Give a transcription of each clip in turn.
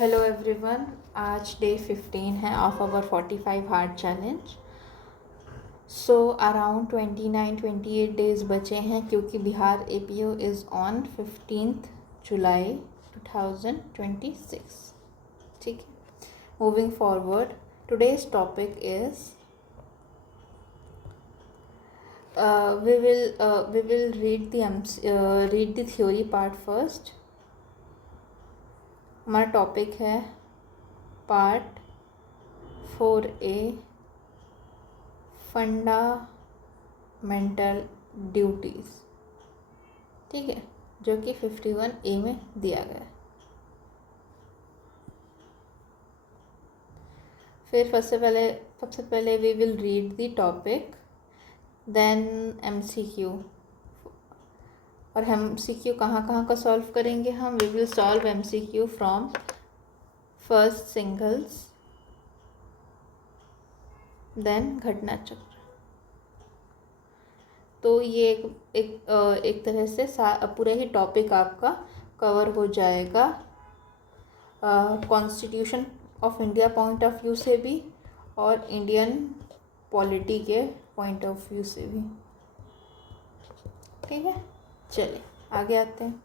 Hello everyone. आज day 15 है of our 45 hard challenge. So around 29-28 days बचे हैं क्योंकि Bihar APO is on 15th July 2026। ठीक है, moving forward, today's topic is we will read the theory part first. हमारा topic है part 4A, fundamental duties. ठीक है, जो कि 51A में दिया गया है। फिर सबसे पहले we will read the topic, then MCQ। और हम MCQ कहाँ का सॉल्व करेंगे? हम we will solve MCQ from first singles, then Ghatna Chakra. तो ये एक तरह से पूरा ही टॉपिक आपका कवर हो जाएगा constitution of India point of view से भी और इंडियन पॉलिटी के पॉइंट ऑफ व्यू से भी। ठीक है, चलिए आगे आते हैं।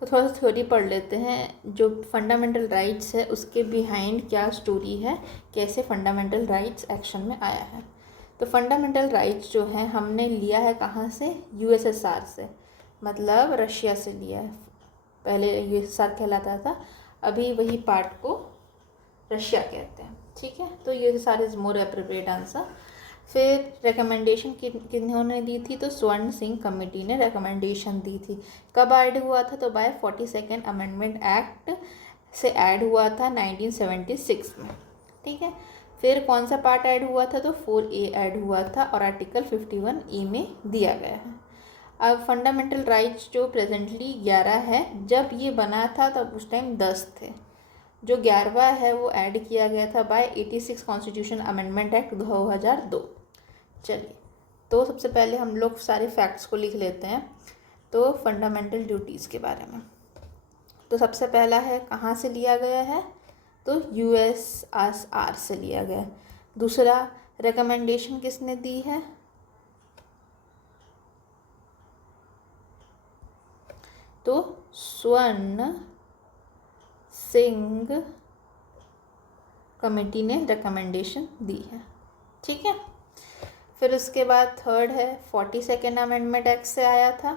तो थोड़ा सा थ्योरी पढ़ लेते हैं। जो फंडामेंटल राइट्स है उसके बिहाइंड क्या स्टोरी है, कैसे फंडामेंटल राइट्स एक्शन में आया है। तो फंडामेंटल राइट्स जो है हमने लिया है कहाँ से? USSR से, मतलब रशिया से लिया है। पहले USSR कहलाता था, अभी वही पार्ट को रशिया कहते हैं। ठीक है, तो USSR is more appropriate answer. फिर रिकमेंडेशन किन्होंने दी थी? तो स्वर्ण सिंह कमेटी ने रिकमेंडेशन दी थी। कब ऐड हुआ था? तो बाय 42nd अमेंडमेंट एक्ट से ऐड हुआ था 1976 में। ठीक है, फिर कौन सा पार्ट ऐड हुआ था? तो 4A ऐड हुआ था और आर्टिकल 51E में दिया गया है। अब फंडामेंटल राइट्स जो प्रेजेंटली 11 है, जब ये बना था तब उस टाइम 10 थे। जो 11वां है वो ऐड किया गया था बाय 86 कॉन्स्टिट्यूशन अमेंडमेंट एक्ट 2002। चलिए, तो सबसे पहले हम लोग सारे फैक्ट्स को लिख लेते हैं। तो फंडामेंटल ड्यूटीज़ के बारे में, तो सबसे पहला है कहाँ से लिया गया है? तो USSR से लिया गया है। दूसरा, रिकमेंडेशन किसने दी है? तो स्वर्ण सिंह कमेटी ने रिकमेंडेशन दी है। ठीक है, फिर उसके बाद थर्ड है 42nd अमेंडमेंट एक्ट से आया था।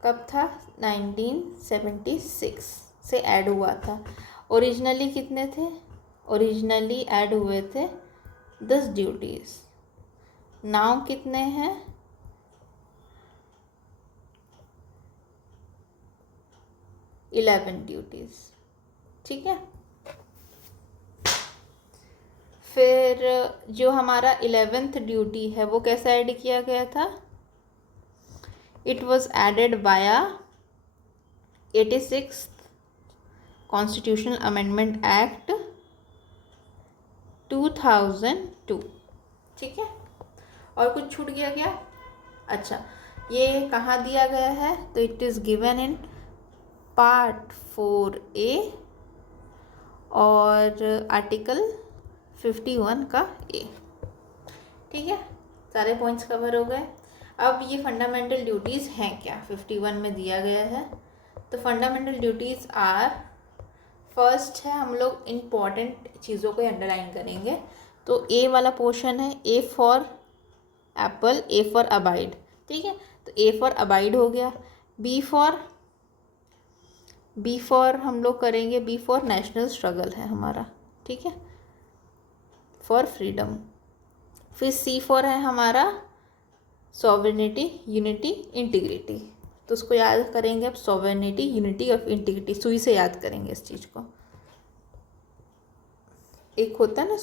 कब था? 1976 से ऐड हुआ था। ओरिजिनली कितने थे? ओरिजिनली ऐड हुए थे 10 ड्यूटीज़। नाउ कितने हैं? 11 ड्यूटीज़। ठीक है, फिर जो हमारा 11th ड्यूटी है वो कैसे ऐड किया गया था? इट वॉज एडेड बाया 86th कॉन्स्टिट्यूशनल अमेंडमेंट एक्ट 2002। ठीक है, और कुछ छूट गया क्या? अच्छा, ये कहाँ दिया गया है? तो it is given in part 4A और आर्टिकल 51 का A। ठीक है, सारे पॉइंट्स कवर हो गए। अब ये फंडामेंटल ड्यूटीज़ हैं क्या? 51 में दिया गया है। तो फंडामेंटल ड्यूटीज़ आर, फर्स्ट है, हम लोग इम्पॉर्टेंट चीज़ों को अंडरलाइन करेंगे। तो A वाला पोर्शन है A for Apple, A for abide. ठीक है, तो A फॉर अबाइड हो गया। बी फॉर हम लोग करेंगे, B फॉर नेशनल स्ट्रगल है हमारा। ठीक है, फॉर फ्रीडम। फिर C फॉर है हमारा सॉवरेनिटी, यूनिटी, इंटीग्रिटी। तो उसको याद करेंगे अब, सॉवरेनिटी, यूनिटी और इंटीग्रिटी, सुई से याद करेंगे इस चीज़ को। एक होता है ना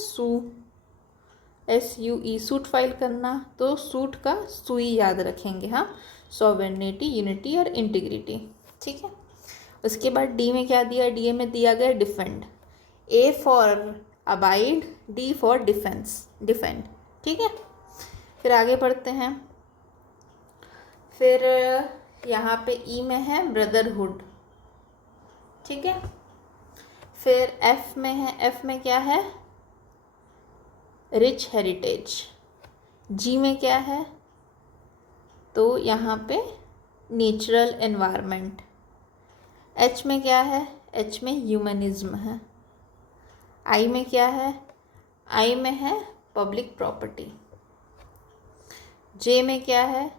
SUE, सूट फाइल करना, तो सूट का सुई याद रखेंगे हम, सॉवरेनिटी, यूनिटी और इंटीग्रिटी। ठीक है, उसके बाद D में क्या दिया? D में दिया गया defend. A for abide, D for defend. ठीक है, फिर आगे बढ़ते हैं। फिर यहाँ पे ई में है ब्रदरहुड, ठीक है। फिर एफ में है, एफ में क्या है, रिच हेरिटेज। जी में क्या है, तो यहाँ पे नेचुरल एनवायरनमेंट। एच में क्या है, एच में ह्यूमनिज्म है। आई में क्या है, आई में है पब्लिक प्रॉपर्टी। जे में क्या है,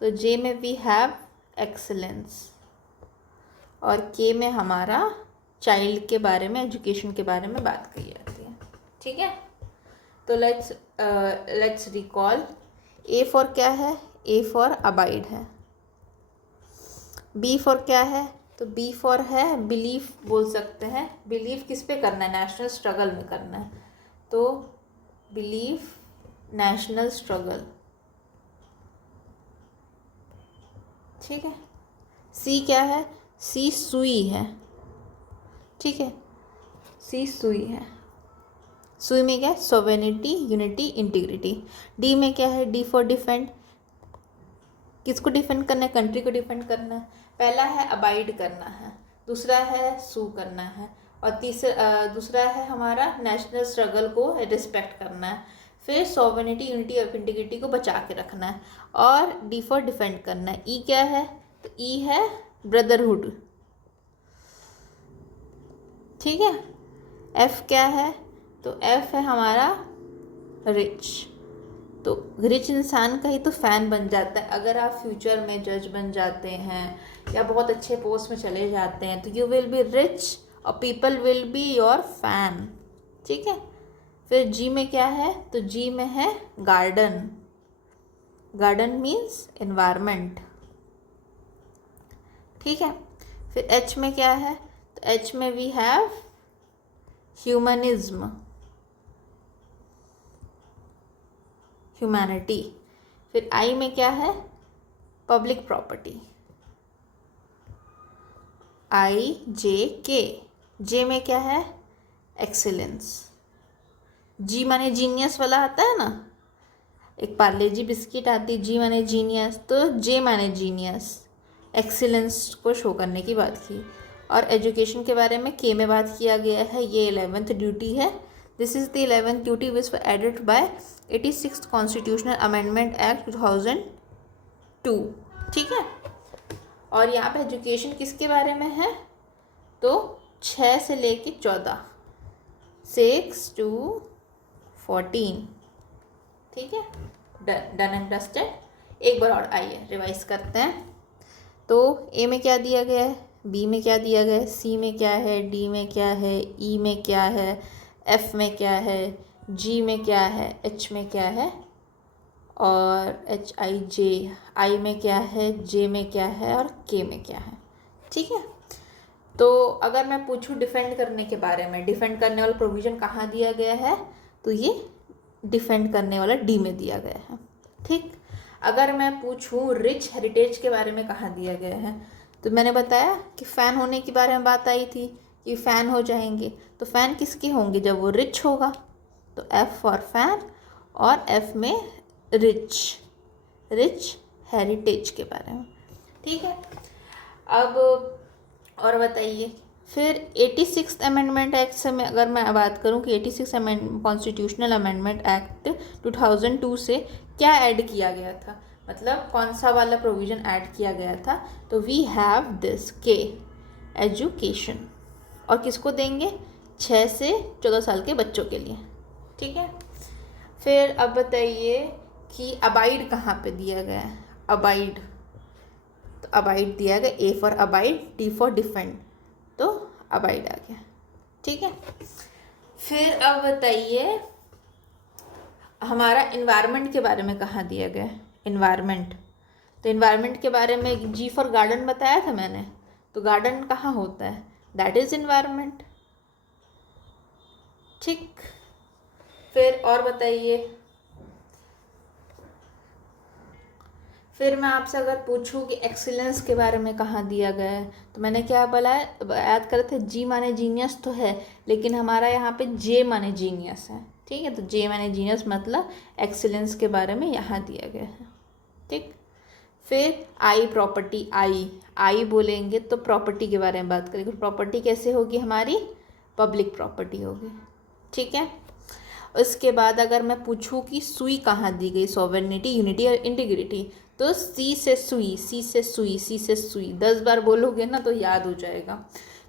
तो जे में वी हैव एक्सीलेंस। और के में हमारा चाइल्ड के बारे में, एजुकेशन के बारे में बात की जाती है, ठीक है। तो लेट्स रिकॉल। ए फॉर क्या है, ए फॉर अबाइड है। बी फॉर क्या है, तो बी फॉर है बिलीफ बोल सकते हैं। बिलीव किस पे करना है, नेशनल स्ट्रगल में करना है, तो बिलीव नेशनल स्ट्रगल, ठीक है। सी क्या है, सी सुई है, ठीक है, सी सुई है। सुई में क्या है, सोवेनिटी, यूनिटी, इंटीग्रिटी। डी में क्या है, डी फॉर डिफेंड। किसको डिफेंड करना है, कंट्री को डिफेंड करना है। पहला है अबाइड करना है, दूसरा है सू करना है, और दूसरा है हमारा नेशनल स्ट्रगल को रिस्पेक्ट करना है। फिर सोवेनिटी, यूनिटी और इंटीग्रिटी को बचा के रखना है, और डी फॉर डिफेंड करना है। ई क्या है, तो ई है ब्रदरहुड, ठीक है। एफ क्या है, तो एफ है हमारा रिच। तो रिच इंसान का ही तो फ़ैन बन जाता है। अगर आप फ्यूचर में जज बन जाते हैं या बहुत अच्छे पोस्ट में चले जाते हैं, तो यू विल बी रिच और people will be your fan, ठीक है। फिर जी में क्या है, तो जी में है गार्डन। गार्डन मीन्स एनवायरनमेंट, ठीक है। फिर एच में क्या है, तो एच में वी हैव ह्यूमनिज्म, ह्यूमैनिटी। फिर आई में क्या है, पब्लिक प्रॉपर्टी, आई जे के। जे में क्या है, एक्सीलेंस। जी माने जीनियस वाला आता है ना, एक पार्ले जी बिस्किट आती है, जी माने जीनियस, तो जे माने जीनियस, एक्सीलेंस को शो करने की बात की। और एजुकेशन के बारे में के में बात किया गया है, ये 11th ड्यूटी है। This is the 11th duty which were added by 86th constitutional amendment act 2002, ठीक है। और यहाँ पे एजुकेशन किसके बारे में है, तो 6 से लेके 14, 6 to 14, ठीक है। Done and dusted. एक बार और आइए रिवाइज करते हैं। तो ए में क्या दिया गया है, बी में क्या दिया गया है, सी में क्या है, डी में क्या है, ई में क्या है, एफ में क्या है, जी में क्या है, एच में क्या है, और एच आई जे, आई में क्या है, जे में क्या है, और के में क्या है, ठीक है। तो अगर मैं पूछूं डिफेंड करने के बारे में, डिफेंड करने वाला प्रोविज़न कहाँ दिया गया है, तो ये डिफेंड करने वाला डी में दिया गया है, ठीक। अगर मैं पूछूं रिच हेरिटेज के बारे में कहाँ दिया गया है, तो मैंने बताया कि फ़ैन होने के बारे में बात आई थी कि फ़ैन हो जाएंगे, तो फ़ैन किसके होंगे, जब वो रिच होगा। तो एफ़ फॉर फैन, और एफ़ में रिच हेरिटेज के बारे में, ठीक है। अब और बताइए, फिर 86th अमेंडमेंट एक्ट से मैं अगर मैं बात करूं कि 86th कॉन्स्टिट्यूशनल अमेंडमेंट एक्ट 2002 से क्या ऐड किया गया था, मतलब कौन सा वाला प्रोविज़न ऐड किया गया था, तो वी हैव दिस के एजुकेशन, और किसको देंगे, 6 से 14 साल के बच्चों के लिए, ठीक है। फिर अब बताइए कि अबाइड कहाँ पे दिया गया है, अबाइड, तो अबाइड दिया गया, ए for abide, D for defend, तो अबाइड आ गया, ठीक है। फिर अब बताइए हमारा इन्वायरमेंट के बारे में कहाँ दिया गया है, इन्वायरमेंट। तो इन्वायरमेंट के बारे में जी फॉर गार्डन बताया था मैंने, तो गार्डन कहाँ होता है, दैट इज़ इन्वायरमेंट, ठीक। फिर और बताइए, फिर मैं आपसे अगर पूछूं कि एक्सीलेंस के बारे में कहाँ दिया गया है, तो मैंने क्या बोला है, याद करे थे, जी माने जीनियस तो है, लेकिन हमारा यहाँ पे जे माने जीनियस है, ठीक है। तो जे माने जीनियस मतलब एक्सीलेंस के बारे में यहाँ दिया गया है, ठीक। फिर आई प्रॉपर्टी, आई बोलेंगे तो प्रॉपर्टी के बारे में बात करेंगे। प्रॉपर्टी कैसे होगी हमारी, पब्लिक प्रॉपर्टी होगी, ठीक है। उसके बाद अगर मैं पूछूं कि सुई कहाँ दी गई, सॉवरेनिटी, यूनिटी और इंटीग्रिटी, तो सी से सुई, सी से सुई, सी से सुई 10 बार बोलोगे ना तो याद हो जाएगा।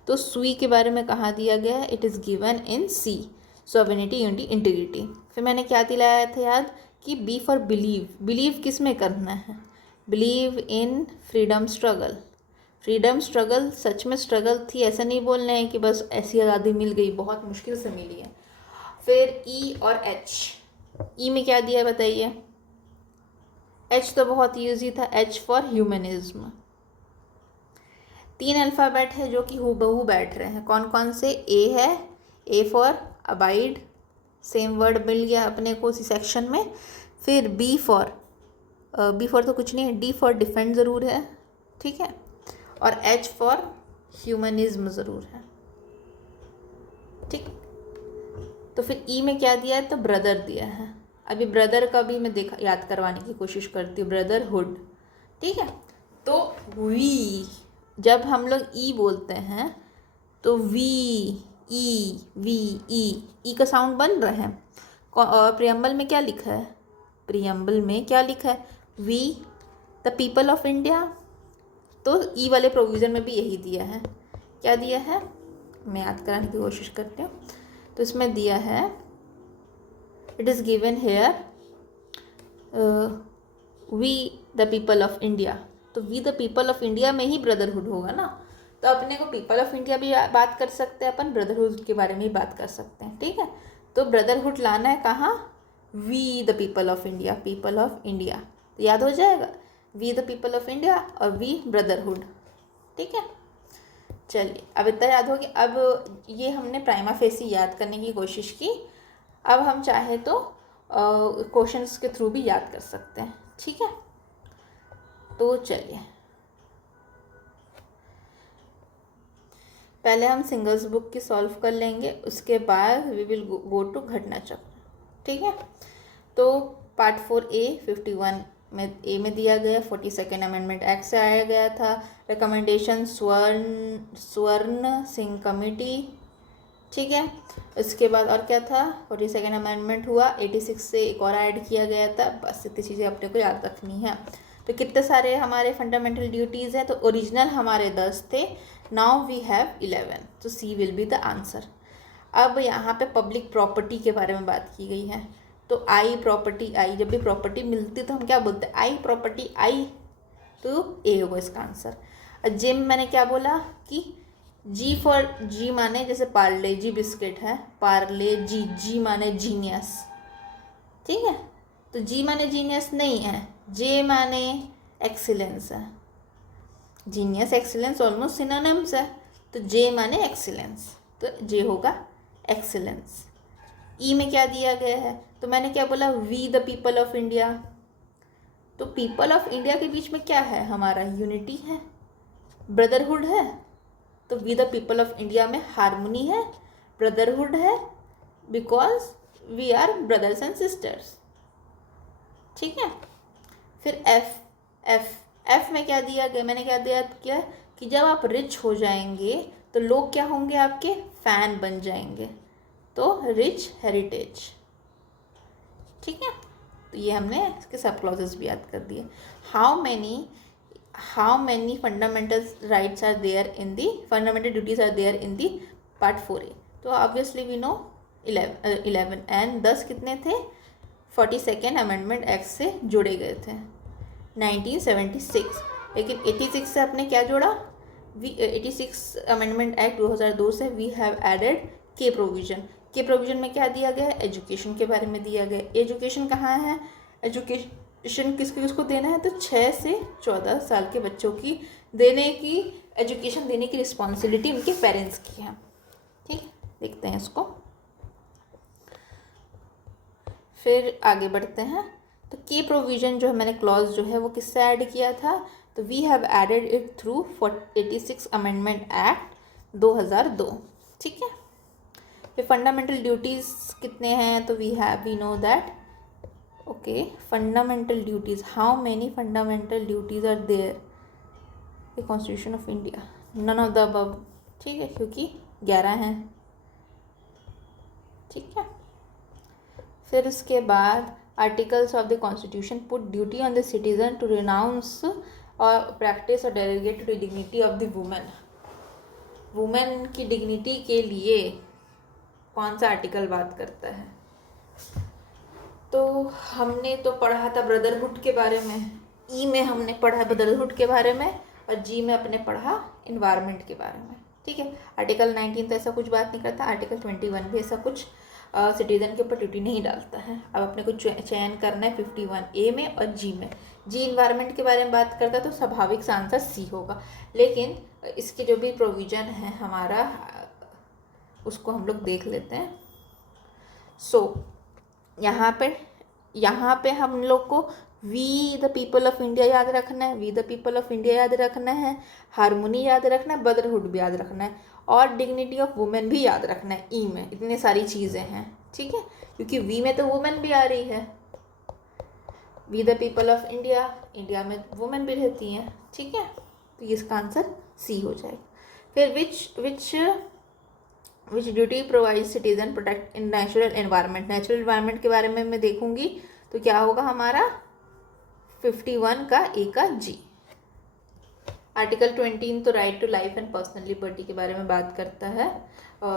तो सुई के बारे में कहाँ दिया गया है, it is given in C, sovereignty, unity, integrity. फिर मैंने क्या दिलाया था याद, कि बी फॉर बिलीव, बिलीव किस में करना है, believe in freedom struggle. Freedom struggle सच में स्ट्रगल थी, ऐसा नहीं बोलना है कि बस ऐसी आज़ादी मिल गई, बहुत मुश्किल से मिली है। फिर ई और एच, ई में क्या दिया बताइए, एच तो बहुत ईजी था, एच फॉर ह्यूमनिज्म। 3 अल्फ़ाबेट है जो कि हूबहू बैठ रहे हैं, कौन कौन से, ए है, A for abide, same word मिल गया अपने को उसी सेक्शन में। फिर बी फॉर तो कुछ नहीं है, डी फॉर डिफेंड ज़रूर है, ठीक है, और एच फॉर ह्यूमनिज्म ज़रूर है, ठीक। तो फिर ई में क्या दिया है, तो ब्रदर दिया है। अभी ब्रदर का भी मैं याद करवाने की कोशिश करती हूँ, ब्रदरहुड, ठीक है। तो वी, जब हम लोग ई बोलते हैं तो वी, ई का साउंड बन रहा है। और प्रियम्बल में क्या लिखा है, प्रियम्बल में क्या लिखा है, we the people of India. तो ई वाले प्रोविज़न में भी यही दिया है, क्या दिया है, मैं याद कराने की कोशिश करती हूँ। तो इसमें दिया है, it is given here we the people of India. तो we the people of India में ही ब्रदरहुड होगा ना, तो अपने को पीपल ऑफ इंडिया भी बात कर सकते हैं, अपन ब्रदरहुड के बारे में भी बात कर सकते हैं, ठीक है। तो ब्रदरहुड लाना है कहाँ, we the people of India, people of India, तो याद हो जाएगा, we the people of India और वी ब्रदरहुड, ठीक है। चलिए अब इतना याद हो गया। अब ये हमने प्राइमा फेसी याद करने की कोशिश की, अब हम चाहे तो क्वेश्चंस के थ्रू भी याद कर सकते हैं, ठीक है। तो चलिए पहले हम सिंगल्स बुक की सॉल्व कर लेंगे, उसके बाद वी विल गो टू घटना चक्र, ठीक है। तो पार्ट 4A 51 में ए में दिया गया, 42nd अमेंडमेंट एक्ट से आया गया था। रिकमेंडेशन स्वर्ण सिंह कमेटी, ठीक है। इसके बाद और क्या था, 42nd अमेंडमेंट हुआ, 86 से एक और ऐड किया गया था, बस इतनी चीज़ें अपने को याद रखनी है। तो कितने सारे हमारे फंडामेंटल ड्यूटीज़ हैं, तो ओरिजिनल हमारे 10 थे, नाउ वी हैव 11, तो सी विल बी द आंसर। अब यहाँ पे पब्लिक प्रॉपर्टी के बारे में बात की गई है, तो आई प्रॉपर्टी, आई जब भी प्रॉपर्टी मिलती तो हम क्या बोलते हैं, आई प्रॉपर्टी आई, तो ए होगा इसका आंसर। जिम मैंने क्या बोला कि जी फॉर, जी माने जैसे पार्ले जी बिस्किट है, पार्ले जी, जी माने जीनियस, ठीक है। तो जी माने जीनियस नहीं है, जे माने एक्सीलेंस है, जीनियस एक्सीलेंस ऑलमोस्ट सिनोनिम्स है, तो जे माने एक्सीलेंस, तो जे होगा एक्सीलेंस। ई में क्या दिया गया है, तो मैंने क्या बोला, we the people of India, तो पीपल ऑफ इंडिया के बीच में क्या है हमारा, यूनिटी है, ब्रदरहुड है, तो we the people of India में हारमोनी है, ब्रदरहुड है, because we are brothers and sisters, ठीक है। फिर एफ में क्या दिया गया, मैंने क्या दिया क्या कि जब आप रिच हो जाएंगे तो लोग क्या होंगे, आपके फैन बन जाएंगे, तो रिच हेरिटेज, ठीक है। तो ये हमने इसके सब क्लॉजेस भी याद कर दिए। How many fundamental rights are there in the, fundamental duties are there in the part 4A, तो ऑब्वियसली वी नो 11 एंड 10 कितने थे, 42nd अमेंडमेंट एक्ट से जोड़े गए थे 1976, लेकिन 86 से आपने क्या जोड़ा, 86 अमेंडमेंट एक्ट 2002 से वी हैव एडेड के प्रोविजन। के प्रोविजन में क्या दिया गया है, एजुकेशन के बारे में दिया गया। एजुकेशन कहाँ है, एजुकेशन किसको देना है, तो 6 से 14 साल के बच्चों की देने की, एजुकेशन देने की रिस्पॉन्सिबिलिटी उनके पेरेंट्स की है, ठीक है। देखते हैं इसको, फिर आगे बढ़ते हैं। तो के प्रोविज़न जो है मैंने क्लॉज जो है वो किससे ऐड किया था, तो we have added it through 86 amendment act 2002, ठीक है। फिर फंडामेंटल ड्यूटीज़ कितने हैं, तो we know that okay, fundamental duties, how many fundamental duties are there the constitution of India, none of the above, ठीक है, क्योंकि 11 हैं, ठीक है। फिर उसके बाद articles of the constitution put duty on the citizen to renounce और प्रैक्टिस और delegate to the dignity of the women. Women की डिग्निटी के लिए कौन सा आर्टिकल बात करता है? तो हमने तो पढ़ा था ब्रदरहुड के बारे में, ई में हमने पढ़ा ब्रदरहुड के बारे में, और जी में अपने पढ़ा इन्वायरमेंट के बारे में, ठीक है। आर्टिकल 19 तो ऐसा कुछ बात नहीं करता, आर्टिकल 21 भी ऐसा कुछ सिटीजन के ऊपर ड्यूटी नहीं डालता है। अब अपने को चयन करना है 51A में और जी में। जी इन्वायरमेंट के बारे में बात करता है तो स्वाभाविक सा आंसर सी होगा, लेकिन इसके जो भी प्रोविज़न है हमारा उसको हम लोग देख लेते हैं। यहाँ पे हम लोग को we the people of India याद रखना है, we the people of India याद रखना है, हारमोनी याद रखना है, ब्रदरहुड भी याद रखना है, और डिग्निटी ऑफ वुमेन भी याद रखना है। ई में इतनी सारी चीज़ें हैं, ठीक है, क्योंकि वी में तो वुमेन भी आ रही है, we the people of India, India में वुमेन भी रहती हैं, ठीक है, तो इसका आंसर सी हो जाएगा। फिर which duty provide citizen protect in natural environment, natural environment के बारे में मैं देखूंगी तो क्या होगा हमारा 51 का ए का जी। आर्टिकल 20 तो right to life and personal liberty के बारे में बात करता है,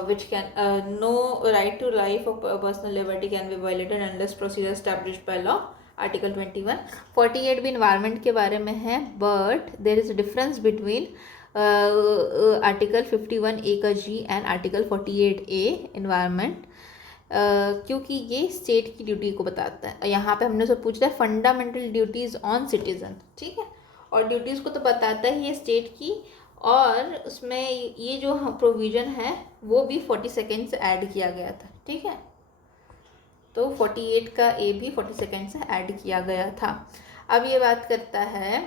which can no right to life और personal liberty can be violated unless procedure established by law, article 21। 48 भी इन्वायरमेंट के बारे में है, but there is a difference between article 51A का जी एंड आर्टिकल 48A इन्वायरमेंट, क्योंकि ये स्टेट की ड्यूटी को बताता है। यहाँ पे हमने सब पूछ रहा है फंडामेंटल ड्यूटीज़ ऑन सिटीजन, ठीक है, और ड्यूटीज़ को तो बताता ही है स्टेट की, और उसमें ये जो प्रोविज़न है वो भी 42 से ऐड किया गया था, ठीक है, तो 48 का ए भी 42 से ऐड किया गया था। अब ये बात करता है,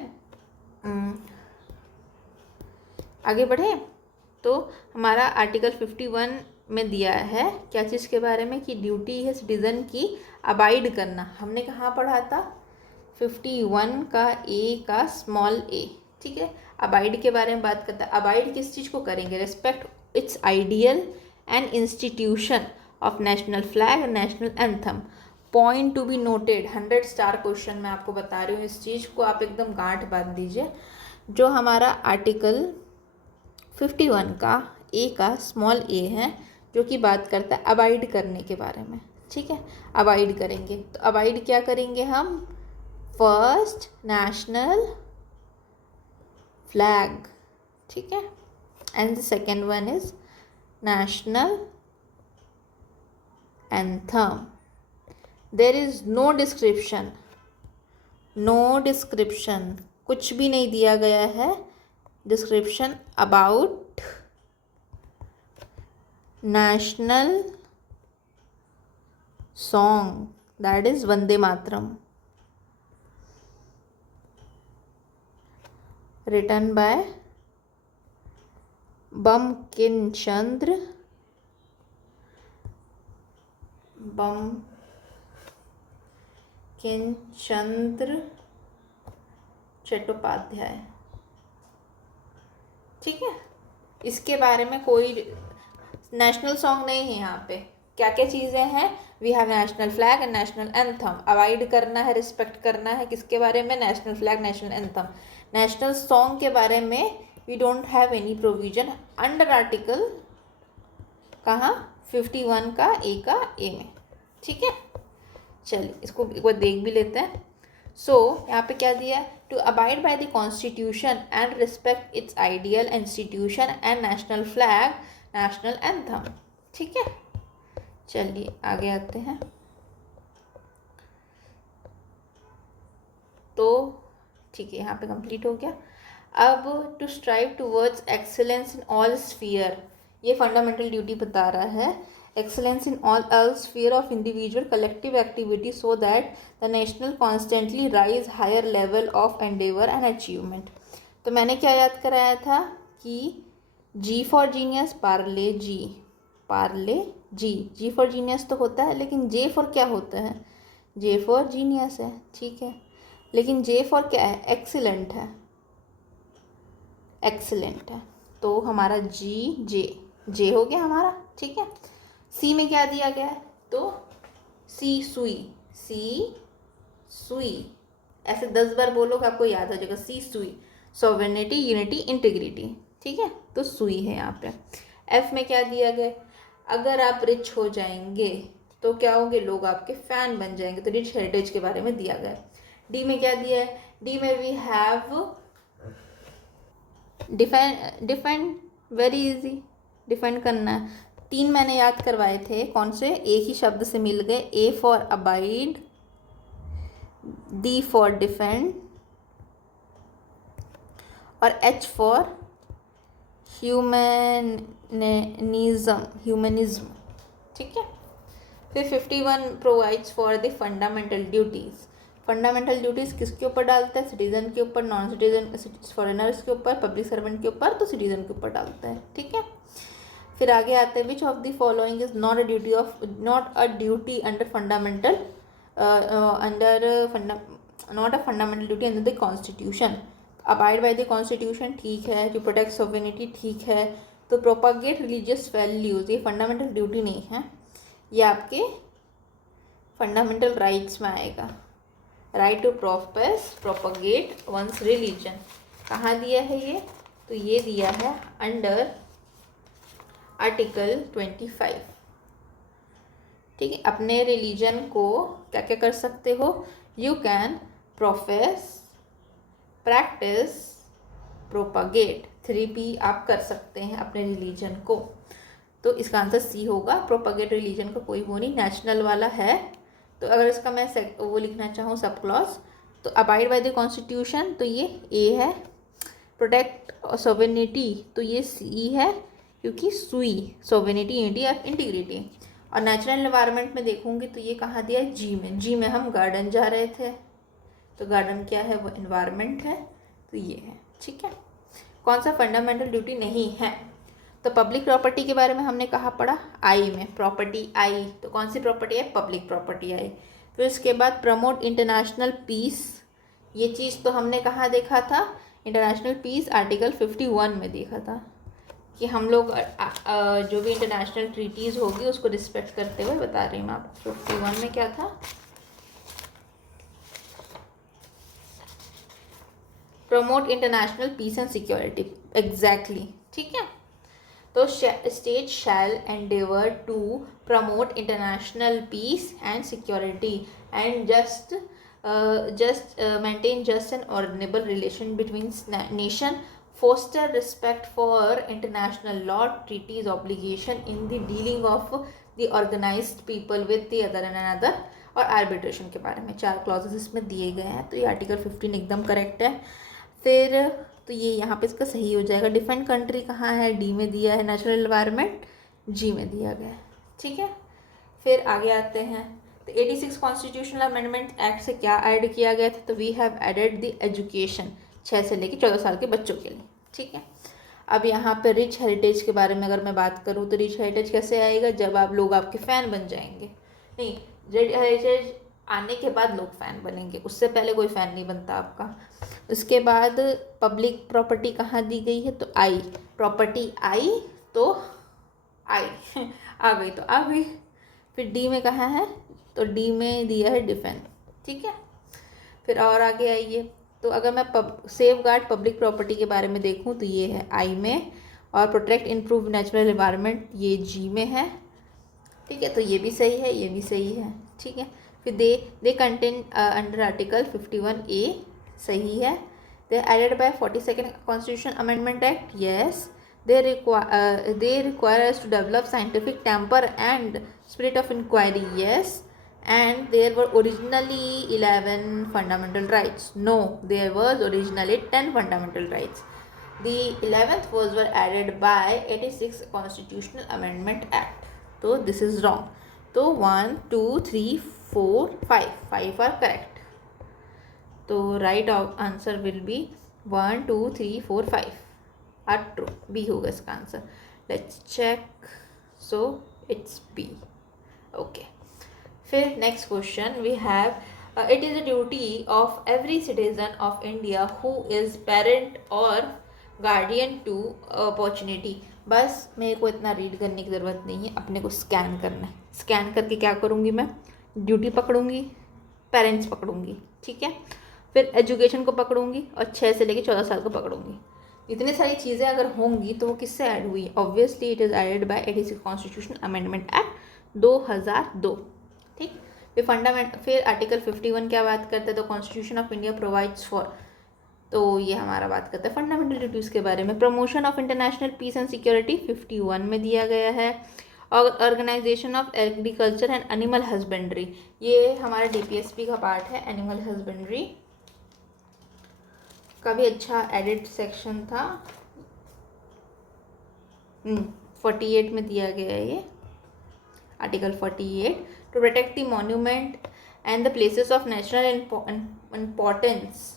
आगे बढ़े तो हमारा आर्टिकल 51 में दिया है क्या चीज़ के बारे में, कि ड्यूटी है सिटीज़न की अबाइड करना। हमने कहाँ पढ़ा था 51 का ए का स्मॉल ए, ठीक है, अबाइड के बारे में बात करता है। अबाइड किस चीज़ को करेंगे, respect its ideal and institution of national flag and national anthem, point to be noted, 100 star question मैं आपको बता रही हूँ, इस चीज़ को आप एकदम गांठ बांध दीजिए। जो हमारा आर्टिकल 51 का ए का स्मॉल ए है जो कि बात करता है अबाइड करने के बारे में, ठीक है, अबाइड करेंगे तो अबाइड क्या करेंगे हम, फर्स्ट नेशनल फ्लैग, ठीक है, and the second one is national anthem. There is no description, कुछ भी नहीं दिया गया है description about national song, that is Vande Mataram, written by Bankim Chandra Chattopadhyay, ठीक है। इसके बारे में कोई नेशनल सॉन्ग नहीं है यहाँ पे। क्या क्या चीज़ें हैं, we have national flag and national anthem, avoid करना है, रिस्पेक्ट करना है किसके बारे में, national flag national anthem. National song के बारे में we don't have any provision under article कहाँ 51 का ए में, ठीक है। चलिए इसको एक बार देख भी लेते हैं। यहाँ पे क्या दिया, to abide by the constitution and respect its ideal institution and national flag national anthem, ठीक है। चलिए आगे आते हैं। तो ठीक है, यहाँ पे कंप्लीट हो गया। अब to strive towards excellence in all sphere, ये फंडामेंटल ड्यूटी बता रहा है, excellence in all sphere of individual collective activity so that the national constantly rise higher level of endeavor and achievement। तो मैंने क्या याद कराया था कि G for genius Parle G, G for genius तो होता है, लेकिन J फॉर क्या होता है, जे फॉर जीनियस है, ठीक है, लेकिन जे फॉर क्या है, एक्सीलेंट है, एक्सीलेंट है, तो हमारा जे हो गया हमारा, ठीक है। सी में क्या दिया गया है, तो सी सुई, ऐसे 10 बार बोलोगे आपको याद हो जाएगा, सी सुई, सॉवरेनिटी, यूनिटी, इंटीग्रिटी, ठीक है, तो सुई है यहाँ पे। एफ में क्या दिया गया, अगर आप रिच हो जाएंगे तो क्या होंगे, लोग आपके फैन बन जाएंगे, तो रिच हेरिटेज के बारे में दिया गया। डी में क्या दिया है, डी में we have define very easy, define करना है। 3 मैंने याद करवाए थे, कौन से, एक ही शब्द से मिल गए, ए for abide, D for defend और एच फॉर ह्यूमनिज्म, ठीक है। फिर 51 provides for the fundamental duties. Fundamental duties किसके ऊपर डालता है, सिटीजन के ऊपर, नॉन सिटीजन फॉरेनर्स के ऊपर, पब्लिक सर्वेंट के ऊपर, तो सिटीजन के ऊपर डालता है, ठीक है। फिर आगे आते हैं, which of the following is not a duty under fundamental not a fundamental duty under the constitution. Abide by the constitution ठीक है, टू प्रोटेक्ट सॉवरेनिटी ठीक है, तो प्रोपागेट रिलीजियस वैल्यूज ये फंडामेंटल ड्यूटी नहीं है, ये आपके फंडामेंटल राइट्स में आएगा। Right to propagate one's religion कहाँ दिया है ये, तो ये दिया है अंडर आर्टिकल 25, ठीक है। अपने रिलीजन को क्या क्या कर सकते हो, you can profess, practice, propagate, 3P आप कर सकते हैं अपने रिलीजन को, तो इसका आंसर सी होगा। प्रोपागेट रिलीजन का कोई वो नहीं, नेशनल वाला है, तो अगर इसका मैं वो लिखना चाहूँ सब क्लॉज, तो अबाइड बाय द कॉन्स्टिट्यूशन तो ये ए है, प्रोटेक्ट सॉवरेनिटी तो ये सी है, क्योंकि सुई, सॉवरेनिटी, यूनिटी और इंटीग्रिटी। और नेचुरल एनवायरनमेंट में देखूंगी तो ये कहाँ दिया है, जी में हम गार्डन जा रहे थे, तो गार्डन क्या है, वो एनवायरनमेंट है, तो ये है, ठीक है। कौन सा फंडामेंटल ड्यूटी नहीं है, तो पब्लिक प्रॉपर्टी के बारे में हमने कहा पढ़ा, आई में प्रॉपर्टी आई, तो कौन सी प्रॉपर्टी है, पब्लिक प्रॉपर्टी आई। फिर उसके बाद प्रमोट इंटरनेशनल पीस, ये चीज़ तो हमने कहाँ देखा था, इंटरनेशनल पीस आर्टिकल 51 में देखा था, कि हम लोग जो भी इंटरनेशनल ट्रीटीज़ होगी उसको रिस्पेक्ट करते हुए बता रही हूँ मैं आपको। 51 में क्या था, promote international peace and security, exactly, ठीक है। तो state shall endeavour to promote international peace and security and just maintain just and honorable relation between nation, foster respect for international law, treaties, obligation in the dealing of the organized people with the other and another, और arbitration के बारे में 4 clauses इसमें दिए गए हैं, तो ये आर्टिकल 15 एकदम करेक्ट है। फिर तो ये यहाँ पे इसका सही हो जाएगा। डिफेंड कंट्री कहाँ है, डी में दिया है, नेचुरल एनवायरनमेंट जी में दिया गया है, ठीक है। फिर आगे आते हैं, तो 86 कॉन्स्टिट्यूशनल अमेंडमेंट एक्ट से क्या ऐड किया गया था, तो we have added the education 6 से लेकर 14 साल के बच्चों के लिए, ठीक है। अब यहाँ पे रिच हेरिटेज के बारे में अगर मैं बात करूँ तो रिच हेरिटेज कैसे आएगा, जब आप लोग आपके फ़ैन बन जाएंगे, नहीं रिच हेरिटेज आने के बाद लोग फ़ैन बनेंगे, उससे पहले कोई फ़ैन नहीं बनता आपका। उसके बाद पब्लिक प्रॉपर्टी कहाँ दी गई है, तो आई, प्रॉपर्टी आई तो आई आ गई तो आ गई। फिर डी में कहाँ है, तो डी में दिया है डिफेंस, ठीक है। फिर और आगे आइए, तो अगर मैं सेफ गार्ड पब्लिक प्रॉपर्टी के बारे में देखूं तो ये है आई में, और प्रोटेक्ट इम्प्रूव नेचुरल एनवायरनमेंट ये जी में है, ठीक है, तो ये भी सही है, ये भी सही है, ठीक है। फिर they contain under article 51A सही है। They added by 42nd constitution amendment act, yes. they require us to develop scientific temper and spirit of inquiry, yes. And there were originally 11 fundamental rights, no, there was originally 10 fundamental rights. The 11th were added by 86 constitutional amendment act, so this is wrong. So 1 2 3 4 5 are correct, so right answer will be 1 2 3 4 5 are true, B होगा इसका answer. Let's check, so it's B, okay. फिर next question we have it is a duty of every citizen of India who is parent और guardian to opportunity. बस मेरे को इतना read करने की ज़रूरत नहीं है, अपने को स्कैन करना है। स्कैन करके क्या करूँगी मैं, ड्यूटी पकड़ूँगी, पेरेंट्स पकड़ूँगी, ठीक है, फिर एजुकेशन को पकड़ूँगी और 6 से लेकर 14 साल को पकड़ूँगी। इतनी सारी चीज़ें अगर होंगी तो वो किससे ऐड हुई? Obviously it is added by 86 constitution amendment act 2002, ठीक। फिर आर्टिकल 51 क्या बात करता है? तो constitution of India provides for, तो ये हमारा बात करता है फंडामेंटल ड्यूटीज़ के बारे में। Promotion of international peace and security 51 में दिया गया है। और organisation of agriculture and animal husbandry, ये हमारा DPSP का पार्ट है। एनिमल हस्बेंड्री का भी अच्छा एडिट सेक्शन था, 48 में दिया गया है ये article 48। To protect the monument and the places of national importance,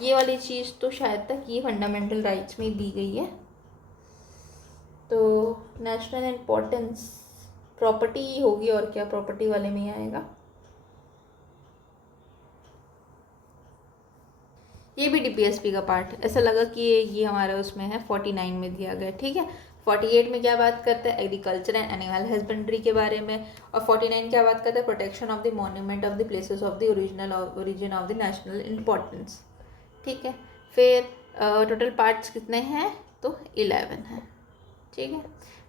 ये वाली चीज़ तो शायद तक ये फंडामेंटल राइट्स में दी गई है। तो नेशनल इम्पोर्टेंस प्रॉपर्टी होगी, और क्या प्रॉपर्टी वाले में ही आएगा। ये भी DPSP का पार्ट है, ऐसा लगा कि ये हमारा उसमें है 49 में दिया गया, ठीक है। 48 में क्या बात करता है? एग्रीकल्चर एंड एनिमल हस्बेंड्री के बारे में। और 49 क्या बात करता है? Protection of the monument of the places of the origin of the national importance, ठीक है। फिर टोटल पार्ट्स कितने हैं? तो 11 है, ठीक है।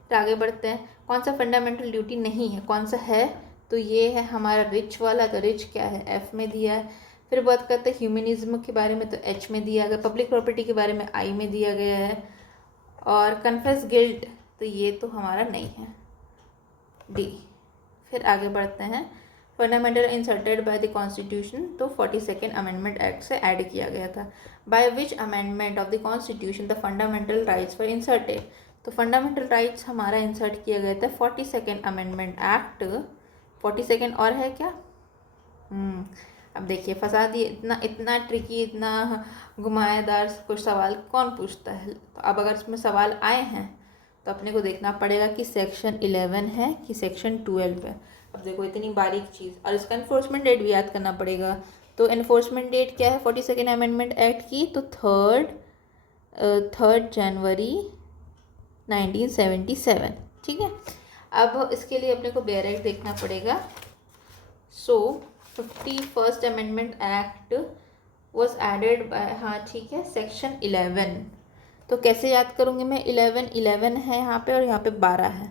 फिर आगे बढ़ते हैं। कौन सा फंडामेंटल ड्यूटी नहीं है, कौन सा है? तो ये है हमारा रिच वाला। तो रिच क्या है? F में दिया है। फिर बात करते हैं ह्यूमनिज्म के बारे में, तो H में दिया गया। पब्लिक प्रॉपर्टी के बारे में I में दिया गया है। और कन्फेस गिल्ट, तो ये तो हमारा नहीं है, D। फिर आगे बढ़ते हैं। Fundamental inserted by the constitution, तो 42nd अमेंडमेंट एक्ट से ऐड किया गया था। By which amendment of the constitution the fundamental rights were inserted, तो फंडामेंटल राइट्स हमारा इंसर्ट किया गया था 42nd अमेंडमेंट एक्ट। 42nd और है क्या? अब देखिए फंसा दिए, इतना ट्रिकी, इतना घुमाएदार कुछ सवाल कौन पूछता है। तो अब अगर इसमें सवाल आए हैं तो अपने को देखना पड़ेगा कि सेक्शन 11 है कि सेक्शन 12 है। अब देखो इतनी बारीक चीज़, और इसका इन्फोर्समेंट डेट भी याद करना पड़ेगा। तो इन्फोर्समेंट डेट क्या है 42nd अमेंडमेंट एक्ट की? तो 3 जनवरी 1977, ठीक है। अब इसके लिए अपने को बेयर एक्ट देखना पड़ेगा। So 51st amendment act was added by, हाँ ठीक है, सेक्शन 11। तो कैसे याद करूँगी मैं? 11 है यहाँ पे और यहाँ पे 12 है।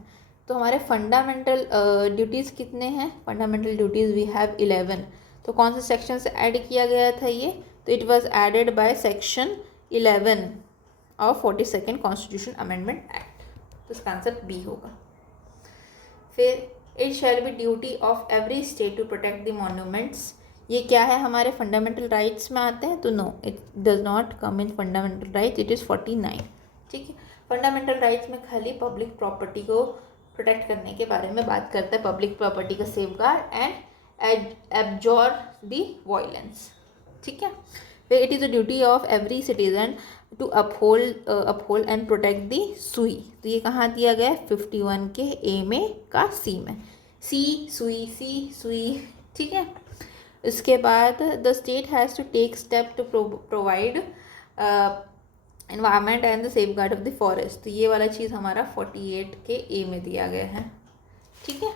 तो हमारे फंडामेंटल ड्यूटीज़ कितने हैं? Fundamental duties we have 11। तो कौन से सेक्शन से ऐड किया गया था ये? तो it was added by section 11 of 42nd constitution amendment act. तो इसका आंसर B होगा। फिर it shall be duty of every state to protect the monuments, ये क्या है? हमारे फंडामेंटल राइट्स में आते हैं? तो no, it does not come in fundamental rights, it is 49, ठीक है। फंडामेंटल राइट्स में खाली पब्लिक प्रॉपर्टी को प्रोटेक्ट करने के बारे में बात करता है, पब्लिक प्रॉपर्टी का safeguard and absorb the violence, ठीक है। फिर it is a duty of every citizen to uphold and protect the सुई, तो ये कहाँ दिया गया है? 51 के A में का C में, सुई, ठीक है। इसके बाद the state has to take step to provide environment and the safeguard of the forest, तो ये वाला चीज़ हमारा 48 के A में दिया गया है, ठीक है।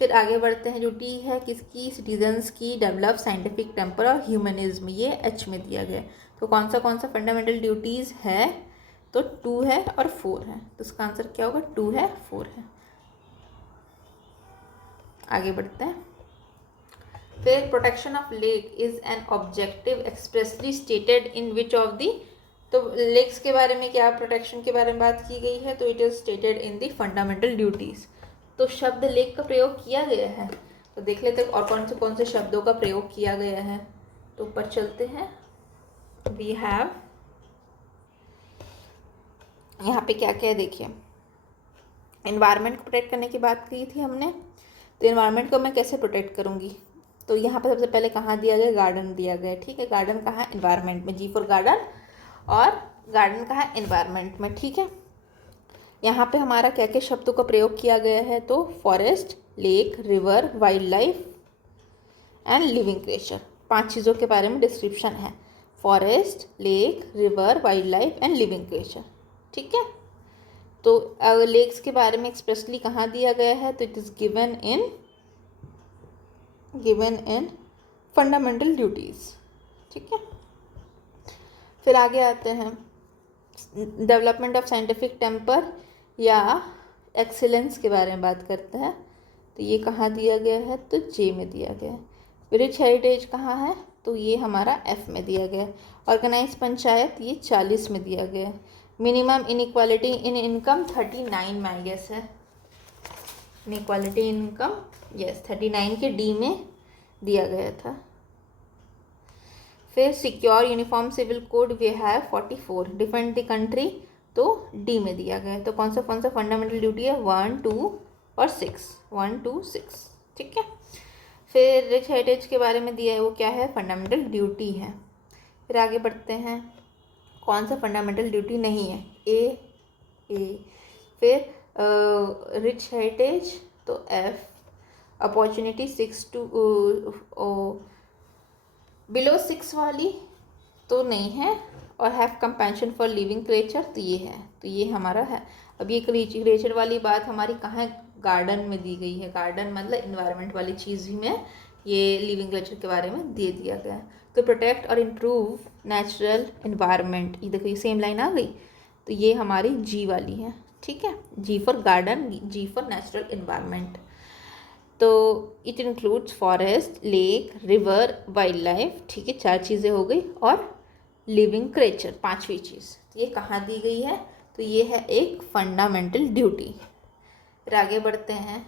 फिर आगे बढ़ते हैं। ड्यूटी है किसकी? सिटीजन्स की, डेवलप साइंटिफिक टेम्पर और ह्यूमनिज्म, ये H में दिया गया। तो कौन सा फंडामेंटल ड्यूटीज़ है? तो 2 है और 4 है, तो इसका आंसर क्या होगा? 2 है 4 है। आगे बढ़ते हैं। फिर protection of lake is an objective expressly stated in which of the, तो लेक्स के बारे में क्या प्रोटेक्शन के बारे में बात की गई है? तो it is stated in the fundamental duties. तो शब्द लेक का प्रयोग किया गया है, तो देख लेते हैं और कौन से शब्दों का प्रयोग किया गया है। तो ऊपर चलते हैं। वी हैव यहाँ पे क्या क्या है देखिए। एनवायरनमेंट को प्रोटेक्ट करने की बात की थी हमने, तो एनवायरनमेंट को मैं कैसे प्रोटेक्ट करूँगी? तो यहाँ पे सबसे पहले कहाँ दिया गया? गार्डन दिया गया, ठीक है। गार्डन कहाँ है? एनवायरनमेंट में, G फॉर गार्डन, और गार्डन कहाँ है? एनवायरनमेंट में, ठीक है। यहाँ पे हमारा क्या क्या शब्दों का प्रयोग किया गया है? तो forest, lake, river, wild life and living creature. 5 चीज़ों के बारे में डिस्क्रिप्शन है, forest, lake, river, wild life and living creature. ठीक है, तो लेक्स के बारे में एक्सप्रेसली कहाँ दिया गया है, तो it is given in fundamental duties. ठीक है, फिर आगे आते हैं, डेवलपमेंट ऑफ साइंटिफिक टेम्पर या एक्सीलेंस के बारे में बात करते हैं। तो ये कहाँ दिया गया है, तो जे में दिया गया है। रिच हेरिटेज कहाँ है, तो ये हमारा एफ में दिया गया है। ऑर्गेनाइज पंचायत ये 40 में दिया गया है। मिनिमम इनइक्वालिटी इन इनकम 39 में आई गेस है। इनइक्वालिटी इन इनकम यस 39 के डी में दिया गया था। फिर secure uniform civil code we have 44। Defend the country तो डी में दिया गया है। तो कौन सा फंडामेंटल ड्यूटी है, 1, 2 और 6, 1, 2, 6। ठीक है, फिर रिच हेरिटेज के बारे में दिया है, वो क्या है, फंडामेंटल ड्यूटी है। फिर आगे बढ़ते हैं, कौन सा फंडामेंटल ड्यूटी नहीं है, ए। फिर रिच हेरिटेज तो एफ। अपॉर्चुनिटी 6 to बिलो 6 वाली तो नहीं है, और हैव कंपेंशन फॉर लिविंग क्रिएचर तो ये है, तो ये हमारा है। अब ये क्रिएचर वाली बात हमारी कहाँ है, गार्डन में दी गई है। गार्डन मतलब इन्वायरमेंट वाली चीज़ ही में ये लिविंग क्रिएचर के बारे में दे दिया गया है। तो प्रोटेक्ट और इम्प्रूव नेचुरल इन्वायरमेंट, ये देखो ये सेम लाइन आ गई, तो ये हमारी जी वाली है। ठीक है, G for garden, G for natural environment. तो it includes forest, lake, river, wild life. ठीक है, 4 चीज़ें हो गई, और लिविंग क्रिएचर 5वीं चीज़। तो ये कहाँ दी गई है, तो ये है एक फंडामेंटल ड्यूटी। फिर आगे बढ़ते हैं,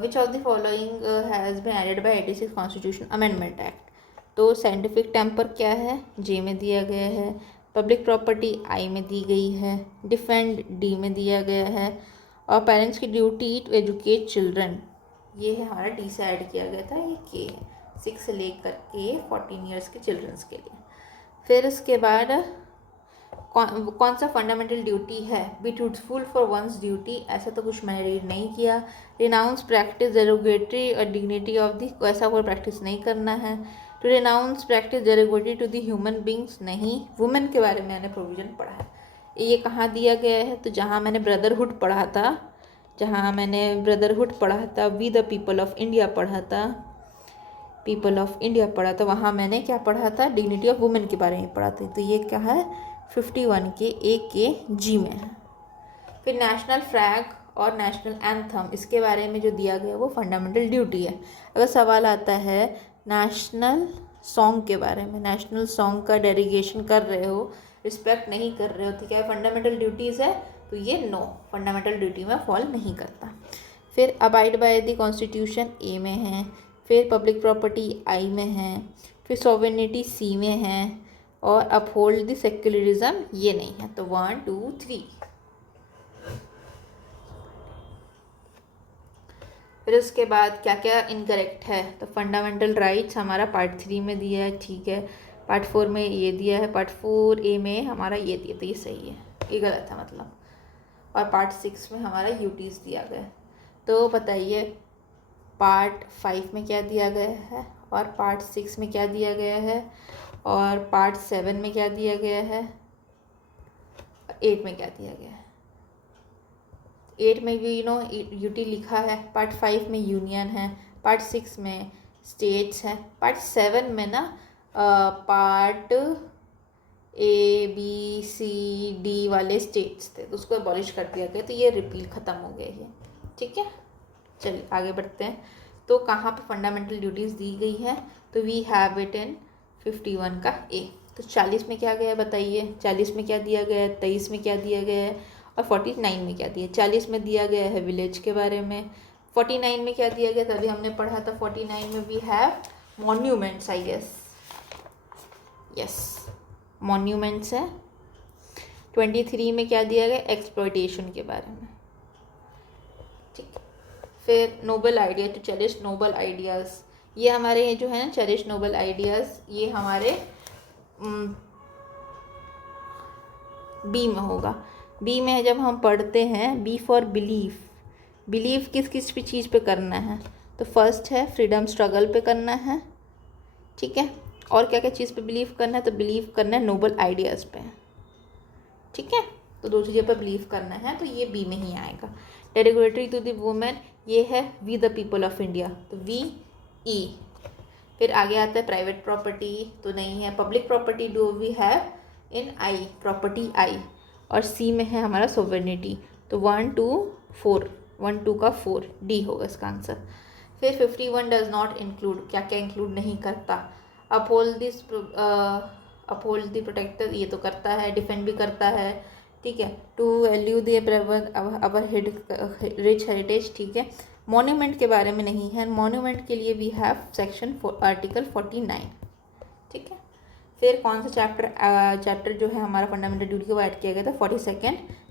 which of the following has been added by 86 constitution amendment act. तो साइंटिफिक टेम्पर क्या है, जे में दिया गया है। पब्लिक प्रॉपर्टी आई में दी गई है। डिफेंड डी में दिया गया है। और पेरेंट्स की ड्यूटी टू एजुकेट चिल्ड्रन, ये है हमारा डी से ऐड किया गया था, ये के है, 6 से लेकर के 14 ईयर्स के चिल्ड्रंस के लिए। फिर उसके बाद कौन सा फंडामेंटल ड्यूटी है, be truthful for one's duty, ऐसा तो कुछ मैंने रीड नहीं किया। रिनाउंस प्रैक्टिस डेरोगेटरी और डिग्निटी ऑफ दी, ऐसा कोई प्रैक्टिस नहीं करना है। To renounce practice derogatory to the human beings, नहीं। वुमेन के बारे में मैंने प्रोविजन पढ़ा है, ये कहाँ दिया गया है, तो जहाँ मैंने ब्रदरहुड पढ़ा था, we the people of India पढ़ा था, वहाँ मैंने क्या पढ़ा था, डिग्निटी ऑफ वुमेन के बारे में पढ़ा था। तो ये क्या है, 51 के ए के जी में है। फिर नेशनल फ्लैग और नेशनल एंथम, इसके बारे में जो दिया गया वो फंडामेंटल ड्यूटी है। अगर सवाल आता है नेशनल सॉन्ग के बारे में, नेशनल सॉन्ग का डेडिकेशन कर रहे हो, रिस्पेक्ट नहीं कर रहे हो, तो क्या फंडामेंटल ड्यूटीज़ है, तो ये नो, फंडामेंटल ड्यूटी में फॉल नहीं करता। फिर अबाइड बाय द कॉन्स्टिट्यूशन ए में है। फिर पब्लिक प्रॉपर्टी आई में है। फिर सॉवरेनिटी सी में है। और अपहोल्ड द सेक्युलरिज्म ये नहीं है। तो 1, 2, 3। फिर उसके बाद क्या क्या इनकरेक्ट है, तो फंडामेंटल राइट्स हमारा पार्ट 3 में दिया है, ठीक है। पार्ट 4 में ये दिया है, पार्ट 4A में हमारा ये दिया, तो ये सही है, ये गलत है मतलब। और पार्ट 6 में हमारा यूटीज दिया गया है। तो बताइए पार्ट 5 में क्या दिया गया है, और पार्ट 6 में क्या दिया गया है, और पार्ट 7 में क्या दिया गया है, 8 में क्या दिया गया है। 8 में भी यूटी लिखा है, पार्ट 5 में यूनियन है, पार्ट 6 में स्टेट्स है, पार्ट 7 में ना पार्ट ABCD वाले स्टेट्स थे, तो उसको अबॉलिश कर दिया गया, तो ये रिपील ख़त्म हो गया है। ठीक है, चलिए आगे बढ़ते हैं। तो कहाँ पे फंडामेंटल ड्यूटीज़ दी गई है, तो वी हैव इट इन 51 का ए। तो 40 में क्या गया है बताइए, 40 में क्या दिया गया है, 23 में क्या दिया गया है, और 49 में क्या दिया है। 40 में दिया गया है विलेज के बारे में, 49 में क्या दिया गया, तभी हमने पढ़ा था। 49 में we have monuments, I guess, yes monuments है। 23 में क्या दिया गया, एक्सप्लॉयटेशन के बारे में, ठीक। फिर नोबल आइडिया, तो चेरिश नोबल आइडियाज़, ये हमारे जो है ना चेरिश नोबल आइडियाज़, ये हमारे बी में होगा। बी में जब हम पढ़ते हैं बी फॉर बिलीफ, बिलीव किस किस भी चीज़ पे करना है, तो फर्स्ट है फ्रीडम स्ट्रगल पे करना है, ठीक है। और क्या क्या चीज़ पे बिलीव करना है, तो बिलीव करना है नोबल आइडियाज़ पे, ठीक है। तो दो चीज़ों पर बिलीव करना है, तो ये बी में ही आएगा। डेडिकेटरी टू द वुमेन, ये है we the people of India, तो वी ई। फिर आगे आता है प्राइवेट प्रॉपर्टी, तो नहीं है। Public property do we have in I, property I. और सी में है हमारा सोवेनिटी, तो 1 2 4, 1 2 का 4, डी होगा इसका आंसर। फिर 51 डज नॉट इंक्लूड, क्या क्या इंक्लूड नहीं करता। Uphold this, uphold the protector, ये तो करता है, डिफेंड भी करता है, ठीक है। To value the our rich heritage, ठीक है। मॉन्यूमेंट के बारे में नहीं है, मॉन्यूमेंट के लिए वी हैव सेक्शन आर्टिकल 49, ठीक है। फिर कौन सा चैप्टर जो है हमारा फंडामेंटल ड्यूटी को ऐड किया गया था, 42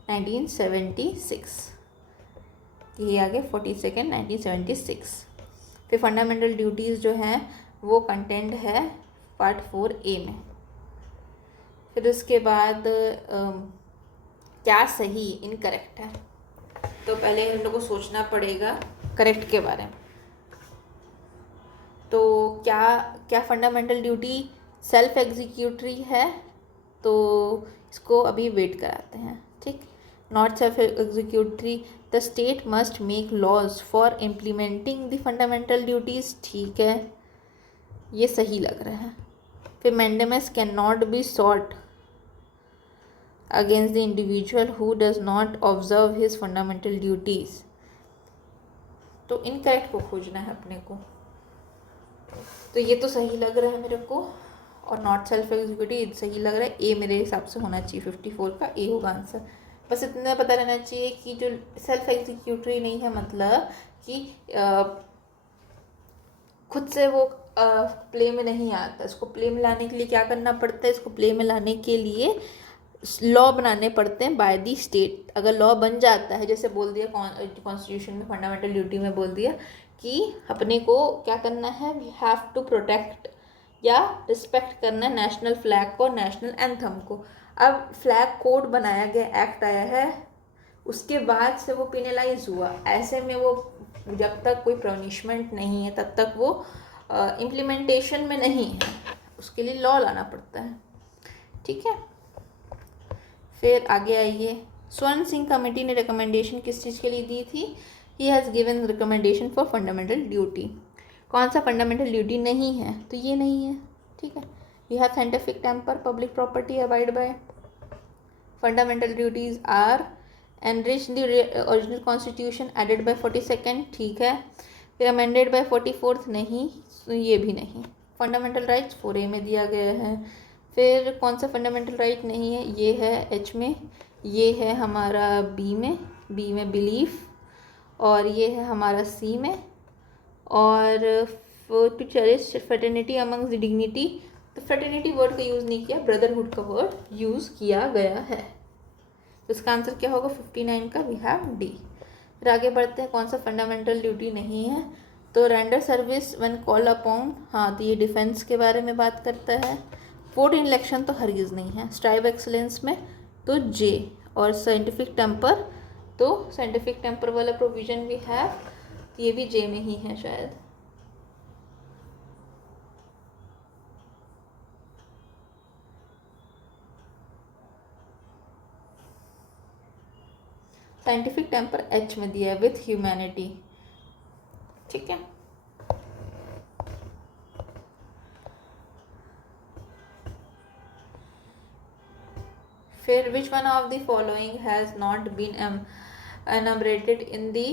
1976, ये आ गया 42 1976। फिर फंडामेंटल ड्यूटीज़ जो हैं वो कंटेंट है पार्ट 4A में। फिर उसके बाद क्या सही इनकरेक्ट है, तो पहले हम लोग को सोचना पड़ेगा करेक्ट के बारे में। तो क्या क्या फंडामेंटल ड्यूटी सेल्फ एग्जीक्यूटरी है, तो इसको अभी वेट कराते हैं, ठीक। Not self executory, the state must make laws for implementing the fundamental duties, ठीक है, ये सही लग रहा है। फिर mandamus can not be sought against the individual who does not observe his fundamental duties, तो इनकरेक्ट को खोजना है अपने को। तो ये तो सही लग रहा है मेरे को, और नॉट सेल्फ एग्जीक्यूटिव सही लग रहा है, ए मेरे हिसाब से होना चाहिए, 54 का ए होगा आंसर। बस इतना पता रहना चाहिए कि जो सेल्फ एग्जीक्यूटरी नहीं है, मतलब कि खुद से वो प्ले में नहीं आता। इसको प्ले में लाने के लिए क्या करना पड़ता है, इसको प्ले में लाने के लिए लॉ बनाने पड़ते हैं बाय दी स्टेट। अगर लॉ बन जाता है, जैसे बोल दिया कॉन्स्टिट्यूशन में फंडामेंटल ड्यूटी में बोल दिया कि अपने को क्या करना है, वी हैव टू प्रोटेक्ट या रिस्पेक्ट करना है नेशनल फ्लैग को, नेशनल एंथम को। अब फ्लैग कोड बनाया गया, एक्ट आया है, उसके बाद से वो पिनलाइज हुआ। ऐसे में वो जब तक कोई पनिशमेंट नहीं है तब तक वो इम्प्लीमेंटेशन में नहीं है, उसके लिए लॉ लाना पड़ता है, ठीक है। फिर आगे आइए, स्वर्ण सिंह कमेटी ने रिकमेंडेशन किस चीज़ के लिए दी थी, he has given recommendation for fundamental duty. कौन सा फंडामेंटल ड्यूटी नहीं है, तो ये नहीं है, ठीक है। We have scientific temper, public property abide by, fundamental duties are enrich the original constitution added by 42, ठीक है। फिर अमेंडेड बाय 44, नहीं, तो ये भी नहीं। फंडामेंटल राइट्स 4A में दिया गया है। फिर कौन सा फंडामेंटल राइट नहीं है, ये है H में, ये है हमारा B में बिलीफ, और ये है हमारा C में, और to cherish fraternity amongst the dignity, तो फ्रेटर्निटी वर्ड का यूज़ नहीं किया, ब्रदरहुड का वर्ड यूज़ किया गया है। तो इसका आंसर क्या होगा 59 का, वी हैव डी। फिर आगे बढ़ते हैं, कौन सा फंडामेंटल ड्यूटी नहीं है, तो render service when call upon, हाँ, तो ये डिफेंस के बारे में बात करता है। वोट इन इलेक्शन तो हरगिज़ नहीं है। स्ट्राइव एक्सलेंस में तो जे, और साइंटिफिक टेम्पर, तो साइंटिफिक टेम्पर वाला प्रोविजन भी है, तो ये भी जे में ही है शायद। साइंटिफिक टेम्पर एच में दिया है, विथ ह्यूमैनिटी, ठीक है। फिर which one of the following has not been enumerated in the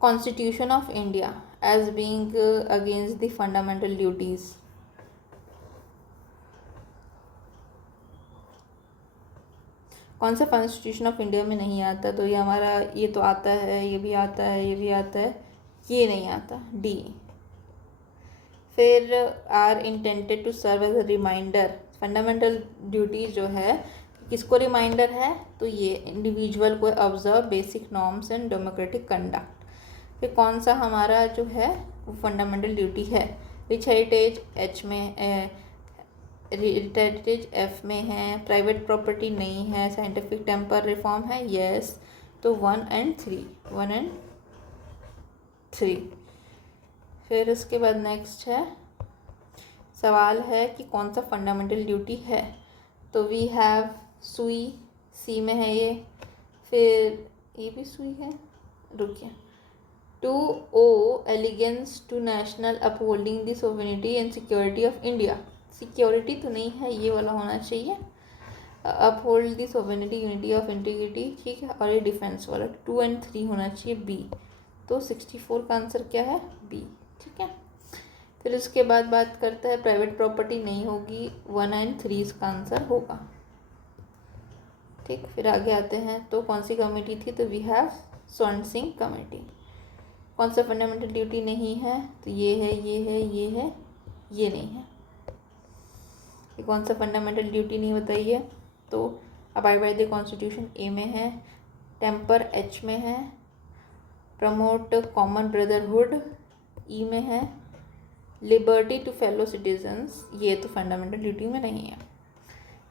Constitution of India as being against the fundamental duties? कौन सा कॉन्स्टिट्यूशन ऑफ इंडिया में नहीं आता, तो ये हमारा, ये तो आता है, ये भी आता है, ये भी आता है, ये नहीं आता, डी। फिर are intended to serve as a reminder, fundamental duty जो है किसको रिमाइंडर है, तो ये इंडिविजुअल को observe basic norms and democratic conduct. फिर कौन सा हमारा जो है वो फंडामेंटल ड्यूटी है, रिच हेरिटेज एच में, हेरिटेज एफ में है, प्राइवेट प्रॉपर्टी नहीं है, साइंटिफिक टेम्पर रिफॉर्म है, यस, तो 1 and 3, 1 and 3। फिर उसके बाद नेक्स्ट है, सवाल है कि कौन सा फंडामेंटल ड्यूटी है। तो वी हैव सुई, सी में है ये। फिर ये भी सुई है, रुकिए। To owe allegiance to national upholding the sovereignty and security of India. Security तो नहीं है, ये वाला होना चाहिए। Uphold the sovereignty, unity of integrity, ठीक है। और ये डिफेंस वाला 2 और 3 होना चाहिए बी। तो 64 का आंसर क्या है, बी, ठीक है। फिर उसके बाद बात करता है प्राइवेट प्रॉपर्टी नहीं होगी, 1 और 3 इसका आंसर होगा, ठीक। फिर आगे आते हैं, तो कौन सी कमेटी थी, तो वी हैव स्वर्ण सिंह कमेटी। कौन सा फंडामेंटल ड्यूटी नहीं है, तो ये है, ये है, ये है, ये नहीं है। ये कौन सा फंडामेंटल ड्यूटी नहीं बताइए, तो अबाइड बाय द कॉन्स्टिट्यूशन ए में है, टेम्पर एच में है, प्रमोट कॉमन ब्रदरहुड ई में है, लिबर्टी टू फेलो सिटीजन्स, ये तो फंडामेंटल ड्यूटी में नहीं है।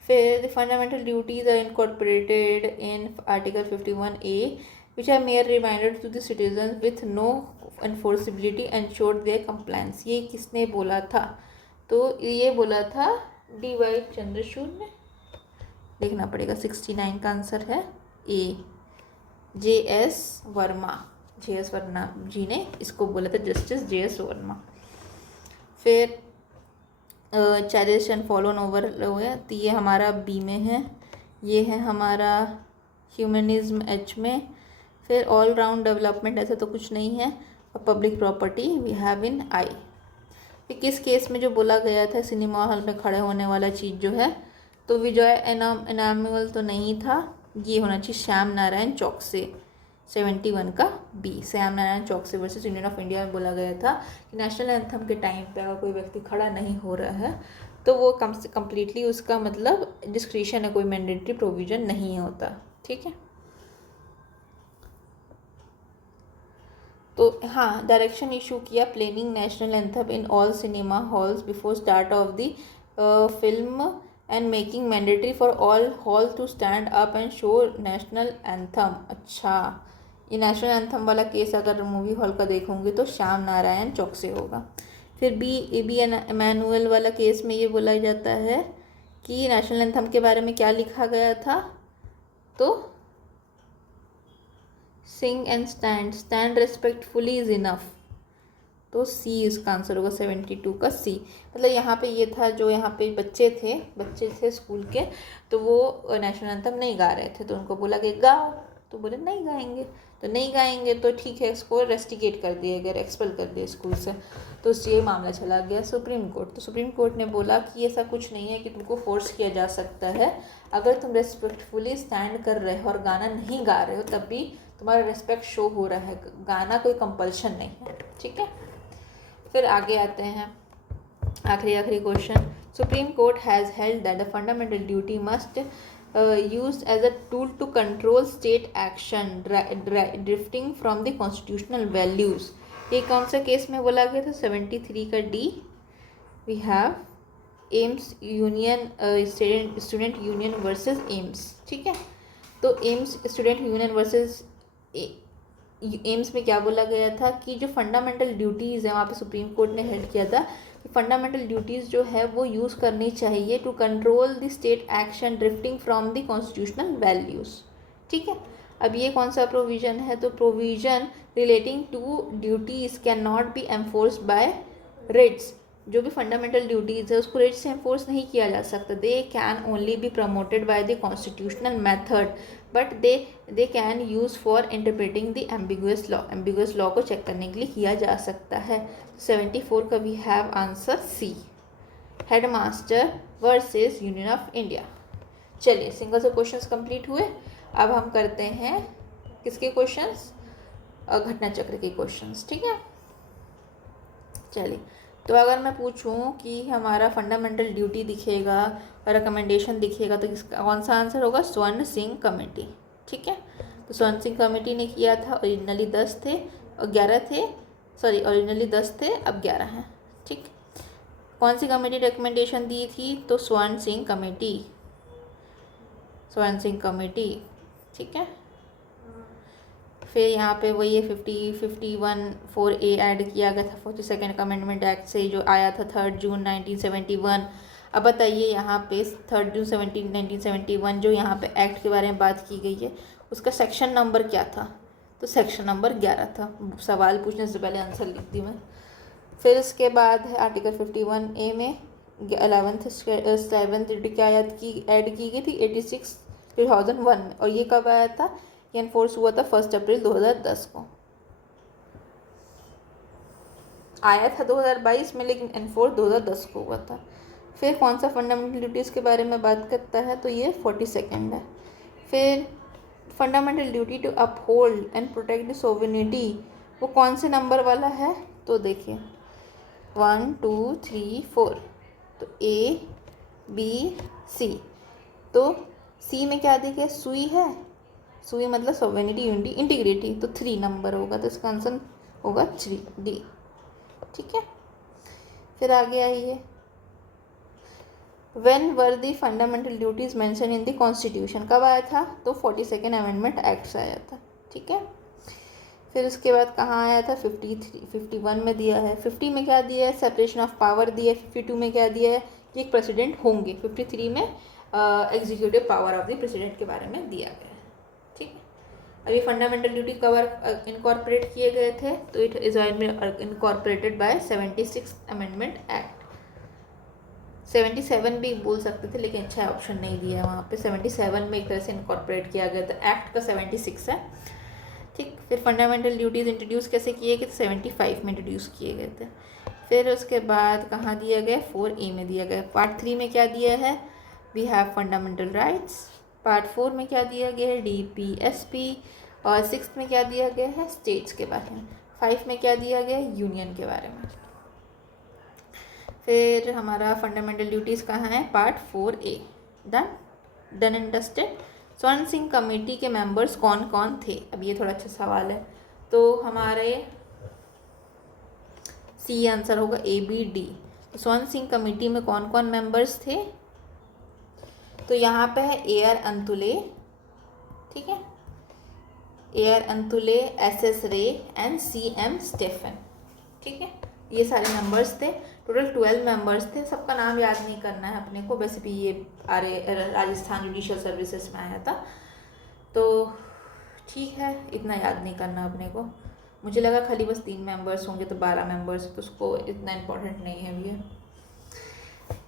फिर the fundamental duties are incorporated in article 51A which are mere reminders to the citizens with no enforceability ensure their compliance। ये किसने बोला था, तो ये बोला था D.Y. चंद्रचूड़ ने। देखना पड़ेगा, 69 का आंसर है ए, J.S. वर्मा। J.S. वर्मा जी ने इसको बोला था, जस्टिस J.S. वर्मा। फिर चैरिटेशन फॉलोन ओवर है, तो ये हमारा बी में है, ये है हमारा ह्यूमनिज्म एच में। फिर ऑल राउंड डेवलपमेंट ऐसा तो कुछ नहीं है, और public property we have in I. फिर किस केस में जो बोला गया था सिनेमा हॉल में खड़े होने वाला चीज़ जो है, तो विजय एनामुअल तो नहीं था, ये होना चाहिए श्याम नारायण चौकसे, 71 का B. Shyam Narayan Chouksey versus union of India में बोला गया था कि नेशनल एंथम के टाइम पे अगर कोई व्यक्ति खड़ा नहीं हो रहा है तो वो कम्प्लीटली उसका मतलब डिस्क्रिशन है, कोई मैंडेटरी प्रोविज़न नहीं होता, ठीक है। तो हाँ, डायरेक्शन इशू किया playing national anthem in all cinema halls before start of the film and making mandatory for all hall to stand up and show national anthem. अच्छा, ये नेशनल एंथम वाला केस अगर मूवी हॉल का देखोगे तो श्याम नारायण चौकसे होगा। फिर बी एमैनुअल वाला केस में ये बोला जाता है कि नेशनल एंथम के बारे में क्या लिखा गया था, तो sing and stand respectfully is enough, तो सी इसका आंसर होगा, 72 का सी। मतलब यहाँ पे ये था, जो यहाँ पे बच्चे थे स्कूल के, तो वो नेशनल एंथम नहीं गा रहे थे, तो उनको बोला कि गाओ, तो बोले नहीं गाएंगे, तो नहीं गाएंगे तो ठीक है, इसको रेस्टिकेट कर दिया गया, एक्सपेल कर दिया स्कूल से। तो ये मामला चला गया सुप्रीम कोर्ट। तो सुप्रीम कोर्ट ने बोला कि ऐसा कुछ नहीं है कि तुमको फोर्स किया जा सकता है, अगर तुम रेस्पेक्टफुली स्टैंड कर रहे हो और गाना नहीं गा रहे हो तब भी तुम्हारा रिस्पेक्ट शो हो रहा है, गाना कोई कंपल्शन नहीं है, ठीक है। फिर आगे आते हैं, आखिरी question. Supreme court has held that the fundamental duty must used as a tool to control state action drifting from the constitutional values। ये कौन सा केस में बोला गया था, 73 का D. We have AIIMS union student union versus AIIMS, ठीक है। तो AIIMS student union versus AIIMS में क्या बोला गया था कि जो फंडामेंटल ड्यूटीज़ है, वहाँ पे सुप्रीम कोर्ट ने हेल्ड किया था कि फंडामेंटल ड्यूटीज़ जो है वो यूज़ करनी चाहिए to control the state action drifting from the constitutional values, ठीक है। अब ये कौन सा प्रोविज़न है, तो provision relating to duties can not be enforced by writs. जो भी फंडामेंटल ड्यूटीज़ है उसको रिट से एनफोर्स नहीं किया जा सकता, they can only be promoted by the constitutional method, but they can use for interpreting the ambiguous law. Ambiguous law को चेक करने के लिए किया जा सकता है। 74 का we have answer C, headmaster versus union of India. चलिए, सिंगल से क्वेश्चंस कंप्लीट हुए। अब हम करते हैं किसके क्वेश्चंस, घटना चक्र के क्वेश्चंस, ठीक है। चलिए, तो अगर मैं पूछूं कि हमारा फंडामेंटल ड्यूटी दिखेगा, रिकमेंडेशन दिखेगा, तो किसका कौन सा आंसर होगा, स्वर्ण सिंह कमेटी, ठीक है। तो स्वर्ण सिंह कमेटी ने किया था, ओरिजिनली 10 थे और 11 थे, ओरिजिनली 10 थे, अब 11 हैं, ठीक। कौन सी कमेटी रिकमेंडेशन दी थी, तो स्वर्ण सिंह कमेटी, ठीक है। फिर यहाँ पे वही 51 4A ऐड किया गया था 42nd अमेंडमेंट एक्ट से, जो आया था 3 जून 1971। अब बताइए यहाँ पे 3 जून 1971 जो यहाँ पे एक्ट के बारे में बात की गई है, उसका सेक्शन नंबर क्या था? तो सेक्शन नंबर 11 था। सवाल पूछने से पहले आंसर लिख दी मैं। फिर इसके बाद है आर्टिकल 51A में 11th 7th क्या ऐड की गई थी 86 2001 में, और ये कब आया था? ये इन्फोर्स हुआ था 1 अप्रैल 2010 को। आया था 2022 में, लेकिन इन्फोर्स 2010 को हुआ था। फिर कौन सा फंडामेंटल ड्यूटीज़ के बारे में बात करता है? तो ये 42nd है। फिर fundamental duty to uphold and protect the sovereignty, वो कौन से नंबर वाला है? तो देखिए 1 2 3 4, तो A B C। तो C में क्या दी गई? सुई है, सुई मतलब सोवरेनिटी यूनिटी इंटीग्रिटी, तो 3 नंबर होगा, तो इसका आंसर होगा 3D। ठीक है, फिर आगे आइए, when were the fundamental duties mention in the constitution, कब आया था? तो 42nd अमेंडमेंट एक्ट से आया था। ठीक है, फिर उसके बाद कहाँ आया था? 51 में दिया है। 50 में क्या दिया है? सेपरेशन ऑफ पावर दिया है। 52 में क्या दिया है? कि एक प्रेसिडेंट होंगे। 53 में executive power of the president के बारे में दिया गया है। ठीक है, अभी फंडामेंटल ड्यूटी कवर इनकॉर्पोरेट किए गए थे, तो it is incorporated by 76th amendment act. 77 भी बोल सकते थे, लेकिन अच्छा ऑप्शन नहीं दिया है वहाँ पे। 77 में एक तरह से इनकॉर्पोरेट किया गया था, एक्ट का 76 है। ठीक, फिर फंडामेंटल ड्यूटीज़ इंट्रोड्यूस कैसे किए गए? 75 में इंट्रोड्यूस किए गए थे। फिर उसके बाद कहाँ दिया गया? 4A में दिया गया। पार्ट 3 में क्या दिया है? We have fundamental rights. Part 4 में क्या दिया गया है? DPSP। और 6th में क्या दिया गया है? स्टेट्स के बारे में। 5 में क्या दिया गया है? यूनियन के बारे में। फिर हमारा फंडामेंटल ड्यूटीज़ कहाँ है? Part 4A done and dusted. स्वर्ण सिंह कमेटी के मेंबर्स कौन कौन थे? अब ये थोड़ा अच्छा सवाल है, तो हमारे सी आंसर होगा ABD। तो स्वर्ण सिंह कमेटी में कौन कौन मेंबर्स थे? तो यहाँ पे है AR अंतुले, ठीक है, AR अंतुले, SS रे एंड CM स्टेफन। ठीक है, ये सारे मेंबर्स थे। टोटल 12 मेंबर्स थे। सबका नाम याद नहीं करना है अपने को, वैसे भी ये राजस्थान जुडिशियल सर्विसेज में आया था, तो ठीक है, इतना याद नहीं करना अपने को। मुझे लगा खाली बस 3 मेंबर्स होंगे, तो 12 मेंबर्स, तो उसको इतना इम्पोर्टेंट नहीं है ये,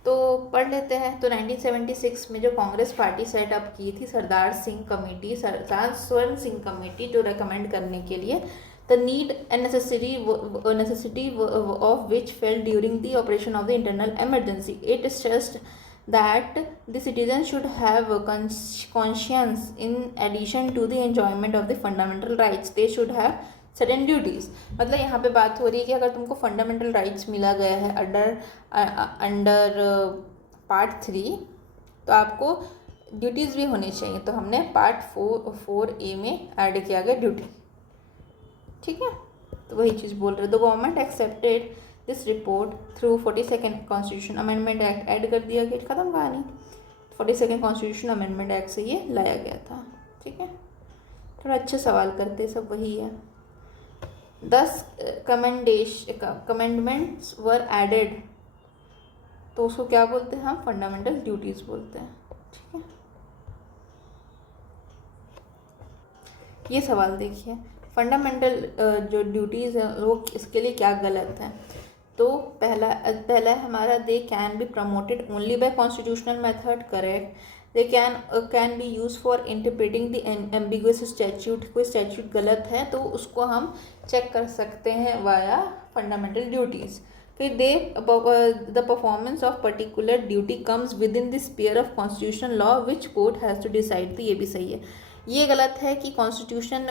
तो पढ़ लेते हैं। तो 1976 में जो कांग्रेस पार्टी सेटअप की थी सरदार सिंह कमेटी, स्वर्ण सिंह कमेटी, जो रेकमेंड करने के लिए the need and necessity of which fell during the operation of the internal emergency. It stressed that the citizens should have conscience in addition to the enjoyment of the fundamental rights. They should have certain duties. मतलब यहाँ पे बात हो रही है कि अगर तुमको फंडामेंटल राइट्स मिला गया है अंडर पार्ट 3, तो आपको ड्यूटीज़ भी होनी चाहिए। तो हमने पार्ट 4A में ऐड किया गया ड्यूटी। ठीक है, तो वही चीज़ बोल रहे। The government accepted this report through 42nd constitution amendment act. Add कर दिया गया, खत्म कहानी। 42nd कॉन्स्टिट्यूशन अमेंडमेंट एक्ट से ये लाया गया था। ठीक है, थोड़ा अच्छे सवाल करते, सब वही है। 10 कमेंडमेंट्स वर एडेड, तो उसको क्या बोलते हैं हम? फंडामेंटल ड्यूटीज़ बोलते हैं। ठीक है, ये सवाल देखिए, फंडामेंटल जो ड्यूटीज़ है वो इसके लिए क्या गलत है? तो पहला हमारा they can be promoted only by constitutional method, correct. They can be use for interpreting the ambiguous statute. कोई स्टैट्यूट गलत है तो उसको हम चेक कर सकते हैं वाया फंडामेंटल ड्यूटीज़। फिर the performance of particular duty comes within the sphere of constitutional law which court has to decide. तो ये भी सही है। ये गलत है कि कॉन्स्टिट्यूशन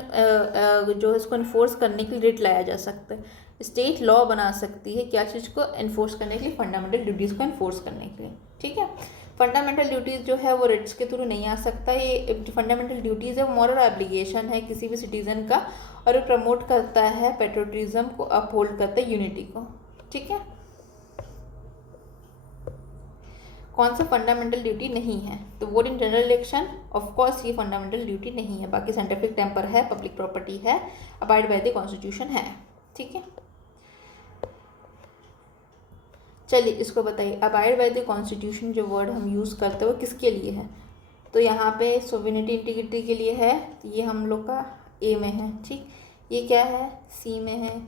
जो है इसको इन्फोर्स करने के लिए रिट लाया जा सकता है। स्टेट लॉ बना सकती है क्या चीज़ को इन्फोर्स करने के लिए? फंडामेंटल ड्यूटीज़ को इन्फोर्स करने के लिए। ठीक है, फंडामेंटल ड्यूटीज़ जो है वो रिट्स के थ्रू नहीं आ सकता। ये फंडामेंटल ड्यूटीज़ है वो मॉरल एब्लिगेशन है किसी भी सिटीज़न का, और वो प्रमोट करता है पेट्रोटिज्म को, अपहोल्ड करता है यूनिटी को। ठीक है, कौन सा फंडामेंटल ड्यूटी नहीं है? तो vote in general election, of course ये फंडामेंटल ड्यूटी नहीं है। बाकी साइंटिफिक टेम्पर है, पब्लिक प्रॉपर्टी है, अबाइड बाय द कॉन्स्टिट्यूशन है। ठीक है, चलिए इसको बताइए, अबाइड बाय द कॉन्स्टिट्यूशन जो वर्ड हम यूज़ करते हैं वो किसके लिए है? तो यहाँ पे सोवेरेनिटी इंटीग्रिटी के लिए है, तो ये हम लोग का ए में है। ठीक, ये क्या है? सी में है,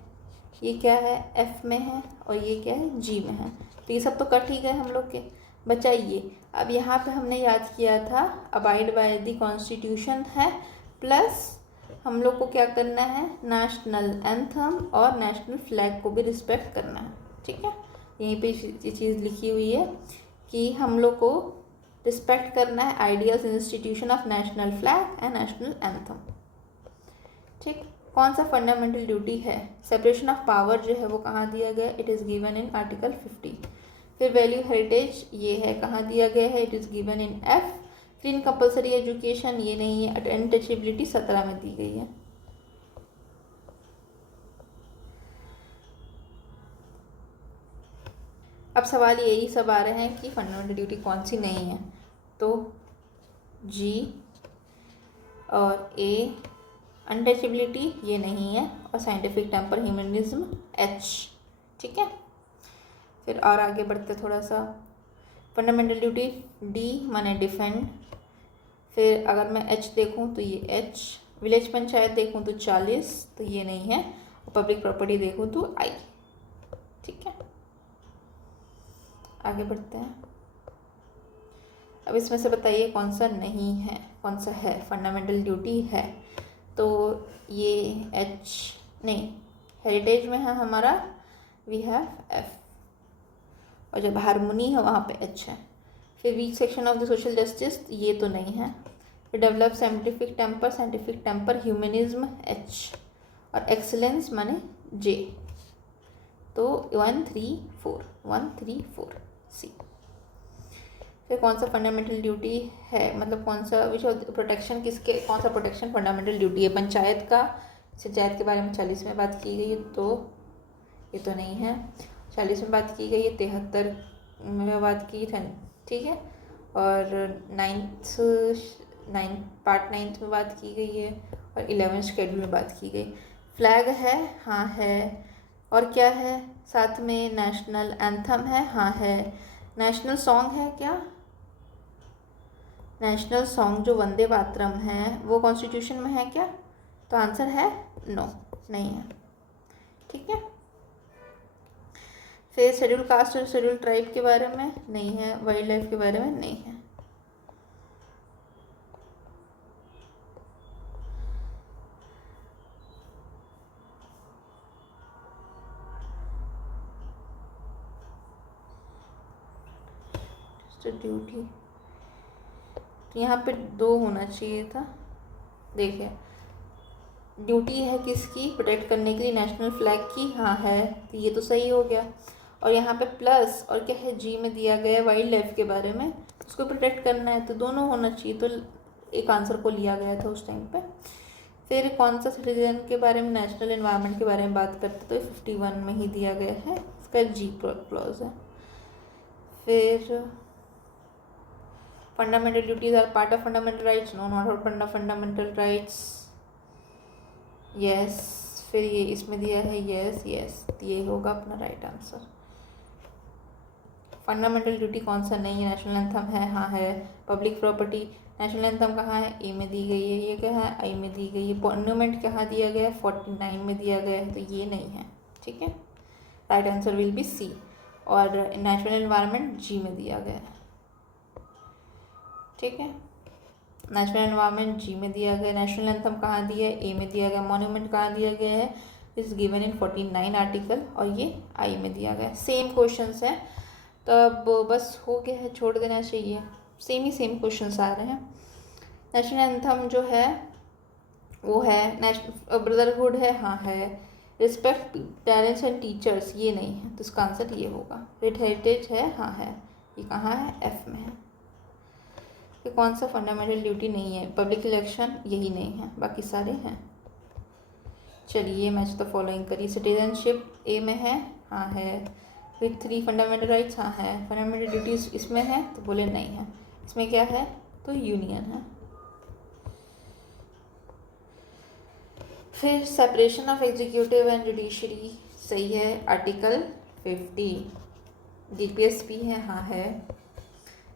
ये क्या है? एफ में है, और ये क्या है? जी में है। तो ये सब तो कट ही गए हम लोग के। बचाइए, अब यहाँ पे हमने याद किया था अबाइड बाय द कॉन्स्टिट्यूशन है, प्लस हम लोग को क्या करना है? नेशनल एंथम और नेशनल फ्लैग को भी रिस्पेक्ट करना है। ठीक है, यहीं पे ये चीज़ लिखी हुई है कि हम लोग को रिस्पेक्ट करना है ideals institution of national flag and national anthem. ठीक, कौन सा फंडामेंटल ड्यूटी है? सेपरेशन ऑफ पावर जो है वो कहाँ दिया गया? It is given in article 50। फिर वैल्यू हेरिटेज ये है, कहाँ दिया गया है? It is given in F. Free and compulsory education ये नहीं है, अनटचेबिलिटी 17 में दी गई है। अब सवाल यही सब आ रहे हैं कि फंडामेंटल ड्यूटी कौन सी नहीं है? तो जी और ए, अनटचेबिलिटी ये नहीं है, और साइंटिफिक टेम्पर ह्यूमनिज्म एच। ठीक है, फिर और आगे बढ़ते थोड़ा सा। फंडामेंटल ड्यूटी डी माने डिफेंड। फिर अगर मैं एच देखूं तो ये एच, विलेज पंचायत देखूं तो 40, तो ये नहीं है, और पब्लिक प्रॉपर्टी देखूं तो आई। ठीक है, आगे बढ़ते हैं। अब इसमें से बताइए कौन सा नहीं है, कौन सा है? फंडामेंटल ड्यूटी है तो ये एच नहीं, हेरिटेज में है हमारा, वी हैव एफ, और जब हारमोनी है वहाँ पे एच है। फिर weak section of the social justice ये तो नहीं है। फिर develop scientific temper humanism H, और एक्सलेंस माने जे। तो 134 सी। फिर कौन सा फंडामेंटल ड्यूटी है, मतलब कौन सा विच प्रोटेक्शन किसके, कौन सा प्रोटेक्शन फंडामेंटल ड्यूटी है? पंचायत का, पंचायत के बारे में 40 में बात की गई है, तो ये तो नहीं है। 40 में बात की गई है, 73 में बात की है। ठीक है, और 9th पार्ट 9 में बात की गई है, और 11th शेड्यूल में बात की गई। फ्लैग है, हाँ है, और क्या है साथ में? नेशनल एंथम है, हाँ है। नेशनल सॉन्ग है क्या? नेशनल सॉन्ग जो वंदे मातरम है वो कॉन्स्टिट्यूशन में है क्या? तो आंसर है नो, नहीं है। ठीक है, फिर शेड्यूल कास्ट और शेड्यूल ट्राइब के बारे में नहीं है, वाइल्ड लाइफ के बारे में नहीं है। ड्यूटी तो यहाँ पे 2 होना चाहिए था। देखिए, ड्यूटी है किसकी? प्रोटेक्ट करने के लिए नेशनल फ्लैग की, हाँ है, तो ये तो सही हो गया। और यहाँ पे प्लस और क्या है? जी में दिया गया है वाइल्ड लाइफ के बारे में, उसको प्रोटेक्ट करना है, तो दोनों होना चाहिए, तो एक आंसर को लिया गया था उस टाइम पे। फिर कौन सा सिटीजन के बारे में, नेशनल एनवायरनमेंट के बारे में बात करते तो 51 में ही दिया गया है, इसका जी क्लॉज है। फिर fundamental duties are part of fundamental rights, no not part of fundamental rights, yes. फिर ये इसमें दिया है यस, ये होगा अपना राइट आंसर। फंडामेंटल ड्यूटी कौन सा नहीं है? नेशनल एंथम है, हाँ है। पब्लिक प्रॉपर्टी, नेशनल एंथम कहाँ है? ए में दी गई है, ये क्या है? आई में दी गई है। मॉन्यूमेंट कहाँ दिया गया है? 49 में दिया गया है, तो ये नहीं है। ठीक है, right answer will be C. और नेशनल एनवायरनमेंट जी में दिया गया है। ठीक है, नेशनल एनवायरनमेंट जी में दिया गया। नेशनल एंथम कहाँ दिया है? ए में दिया गया। मॉन्यूमेंट कहाँ दिया गया है? इज गिवन इन 49 आर्टिकल, और ये आई में दिया गया। सेम क्वेश्चंस हैं, तो अब बस हो गया है, छोड़ देना चाहिए, सेम क्वेश्चंस आ रहे हैं। नेशनल एंथम जो है वो है नेशनल ब्रदरहुड है, हाँ है। रिस्पेक्ट पेरेंट्स एंड टीचर्स ये नहीं है, तो इसका आंसर ये होगा। रेड हेरिटेज है, हाँ है, ये कहाँ है? एफ में है। कि कौन सा फंडामेंटल ड्यूटी नहीं है? पब्लिक इलेक्शन यही नहीं है, बाकी सारे हैं। चलिए मैच द फॉलोइंग करिए। सिटीजनशिप ए में है, हाँ है। फिर 3 फंडामेंटल राइट्स, हाँ है। फंडामेंटल ड्यूटीज़ इसमें है तो बोले नहीं है। इसमें क्या है तो यूनियन है। फिर separation of executive and judiciary सही है, आर्टिकल 50। डीपीएसपी है, हाँ है।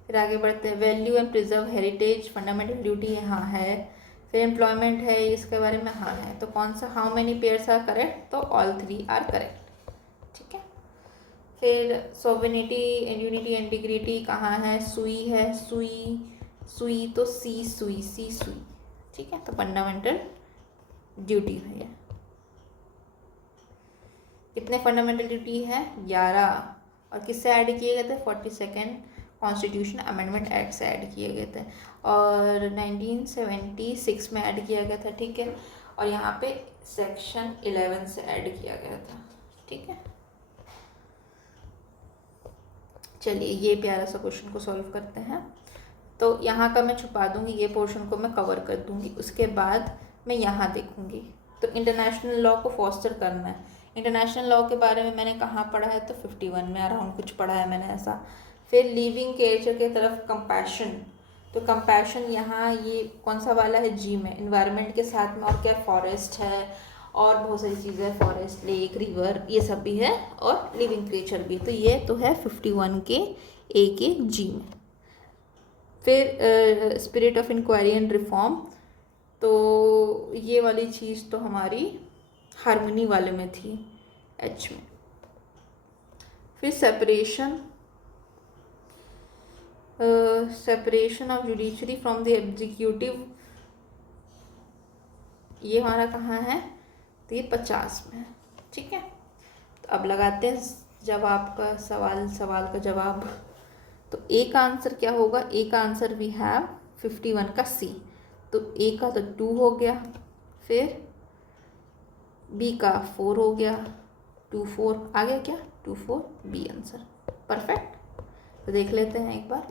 फिर आगे बढ़ते हैं, value and preserve heritage fundamental duty है, हाँ है। फिर एम्प्लॉयमेंट है, इसके बारे में हाँ है। तो कौन सा, how many pairs are correct, तो ऑल 3 आर करेक्ट, ठीक है। फिर सोवेनिटी, यूनिटी, इंटीग्रिटी कहाँ है, सुई है, सुई, सुई तो सी सुई, सी सुई, ठीक है। तो फंडामेंटल ड्यूटी है ये। कितने फंडामेंटल ड्यूटी है, 11। और किससे ऐड किए गए थे, 42nd कॉन्स्टिट्यूशन अमेंडमेंट एक्ट से ऐड किए गए थे और 1976 में ऐड किया गया था, ठीक है। और यहाँ पे सेक्शन 11 से ऐड किया गया था, ठीक है। चलिए ये प्यारा सा क्वेश्चन को सॉल्व करते हैं। तो यहाँ का मैं छुपा दूंगी, ये पोर्शन को मैं कवर कर दूंगी, उसके बाद मैं यहाँ देखूंगी। तो इंटरनेशनल लॉ को फॉस्टर करना है। इंटरनेशनल लॉ के बारे में मैंने कहाँ पढ़ा है, तो 51 में अराउंड कुछ पढ़ा है मैंने ऐसा। फिर लिविंग क्रिएचर के तरफ कंपैशन, तो कंपैशन यहाँ ये कौन सा वाला है, जी में। इन्वायरमेंट के साथ में और क्या, फॉरेस्ट है और बहुत सारी चीज़ें हैं, फॉरेस्ट, लेक, रिवर, ये सब भी है और लिविंग क्रिएचर भी। तो ये तो है 51 के ए के जी में। फिर spirit of inquiry and reform, तो ये वाली चीज़ तो हमारी हारमोनी वाले में थी, एच में। फिर separation of judiciary from the executive, ये हमारा कहाँ है, तो ये 50 में है, ठीक है। तो अब लगाते हैं जवाब का सवाल का जवाब। तो ए का आंसर क्या होगा, ए का आंसर वी हैव 51 का सी। तो ए का तो 2 हो गया, फिर बी का 4 हो गया, 2 4 आ गया क्या, 2 4 बी आंसर, परफेक्ट। तो देख लेते हैं एक बार।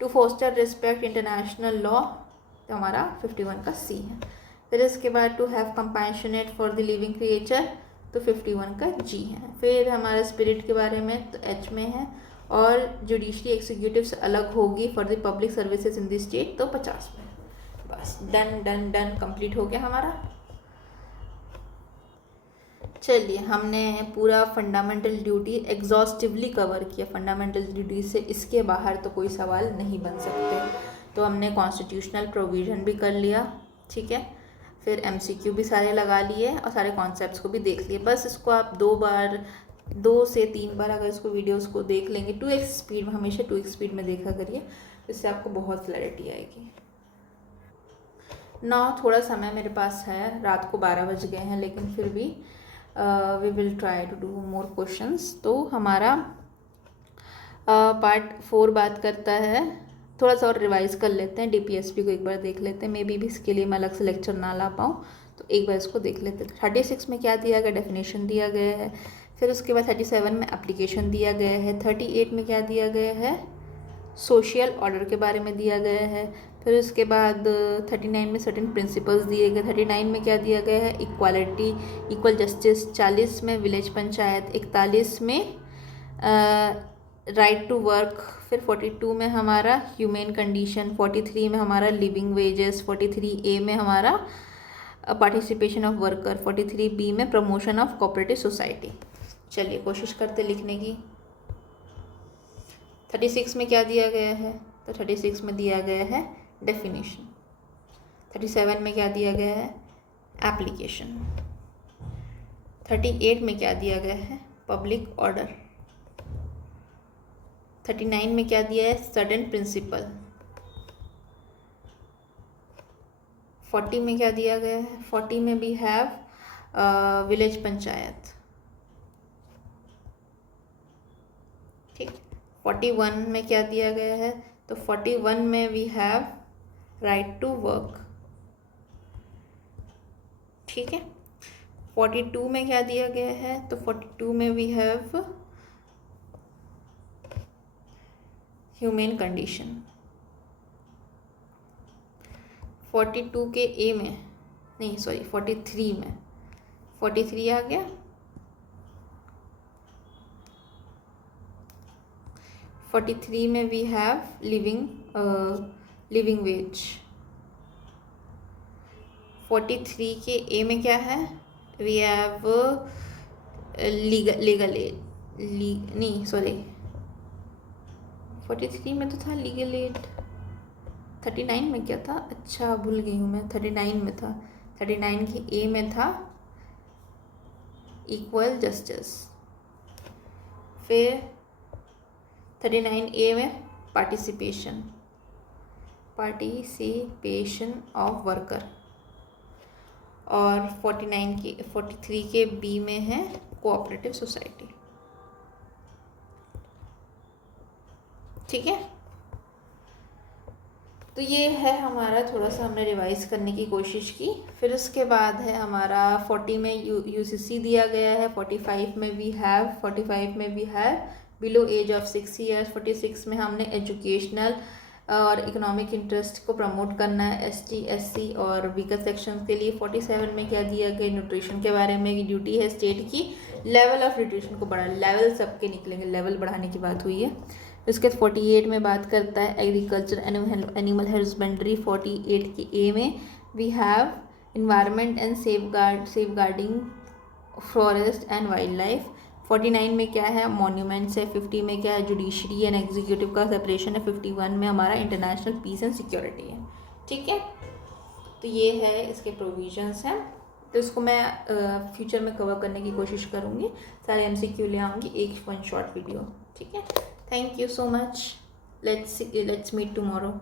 To foster respect international law, तो हमारा 51 का सी है। फिर इसके बाद to have compassionate for the living creature, तो 51 का जी है। फिर हमारे स्पिरिट के बारे में तो एच में है, और जुडिशरी एग्जीक्यूटिव से अलग होगी for the public services in the state, तो 50 में। बस डन डन डन, कंप्लीट हो गया हमारा। चलिए हमने पूरा फंडामेंटल ड्यूटी एग्जॉस्टिवली कवर किया। फंडामेंटल ड्यूटी से इसके बाहर तो कोई सवाल नहीं बन सकते। तो हमने कॉन्स्टिट्यूशनल प्रोविज़न भी कर लिया, ठीक है। फिर एमसीक्यू भी सारे लगा लिए और सारे कॉन्सेप्ट्स को भी देख लिए। बस इसको आप 2 से 3 बार अगर इसको वीडियोस को देख लेंगे 2x स्पीड में, हमेशा 2x स्पीड में देखा करिए, इससे आपको बहुत क्लैरिटी आएगी। ना थोड़ा समय मेरे पास है, रात को 12 बज गए हैं, लेकिन फिर भी we will try to do more questions. तो हमारा पार्ट 4 बात करता है, थोड़ा सा और रिवाइज कर लेते हैं, डीपीएसपी को एक बार देख लेते हैं। मे बी इसके लिए मैं अलग से लेक्चर ना ला पाऊँ, तो एक बार इसको देख लेते हैं। 36 में क्या दिया गया, डेफिनेशन दिया गया है। फिर उसके बाद 37 में एप्लीकेशन दिया गया है। 38 में क्या दिया गया है, सोशल ऑर्डर के बारे में दिया गया है। फिर उसके बाद 39 में सर्टेन प्रिंसिपल्स दिए गए। 39 में क्या दिया गया है, इक्वालिटी, इक्वल जस्टिस। 40 में विलेज पंचायत। 41 में राइट टू वर्क। फिर 42 में हमारा ह्यूमेन कंडीशन। 43 में हमारा लिविंग वेजेस। 43A में हमारा पार्टिसिपेशन ऑफ वर्कर। 43B में प्रमोशन ऑफ कोऑपरेटिव सोसाइटी। चलिए कोशिश करते लिखने की। 36 में क्या दिया गया है, तो 36 में दिया गया है डेफिनेशन। 37 में क्या दिया गया है, एप्लीकेशन। 38 में क्या दिया गया है, पब्लिक ऑर्डर। 39 में क्या दिया है, सर्टेन प्रिंसिपल। 40 में क्या दिया गया है, 40 में भी हैव विलेज पंचायत, ठीक। 41 में क्या दिया गया है, तो 41 में we have right to work, ठीक है। 42 में क्या दिया गया है, तो 42 में वी हैव ह्यूमेन कंडीशन। 42 के ए में नहीं, सॉरी 43 में, 43 आ गया, 43 में वी हैव लिविंग वेज। 43 के ए में क्या है, वी हैव लीगल एज, नहीं सॉरी 43 में तो था लीगल एज, 39 में क्या था, अच्छा भूल गई हूँ मैं, 39 में था, 39 के ए में था इक्वल जस्टिस। फिर 39 ए में पार्टिसिपेशन ऑफ वर्कर, और 43 के बी में है कोऑपरेटिव सोसाइटी। ठीक है, तो ये है हमारा, थोड़ा सा हमने रिवाइज करने की कोशिश की। फिर उसके बाद है हमारा 40 में यूसीसी दिया गया है, 45 में we have below age of 6 years, 46 में हमने एजुकेशनल और इकोनॉमिक इंटरेस्ट को प्रमोट करना है ST SC और वीकर सेक्शन के लिए। 47 में क्या दिया गया, न्यूट्रिशन के बारे में, ड्यूटी है स्टेट की लेवल ऑफ न्यूट्रिशन को बढ़ा, लेवल सबके निकलेंगे, लेवल बढ़ाने की बात हुई है। उसके 48 में बात करता है एग्रीकल्चर एनिमल हस्बेंड्री। 48 के ए में we have environment and safeguarding forest and wildlife. 49 में क्या है, मॉन्यूमेंट्स है। 50 में क्या है, जुडिशरी एंड एग्जीक्यूटिव का सेपरेशन है। 51 में हमारा इंटरनेशनल पीस एंड सिक्योरिटी है। ठीक है, तो ये है इसके प्रोविजंस हैं, तो इसको मैं फ्यूचर में कवर करने की कोशिश करूँगी, सारे MCQ ले आऊँगी एक वन शॉर्ट वीडियो। ठीक है, thank you so much, let's meet tomorrow.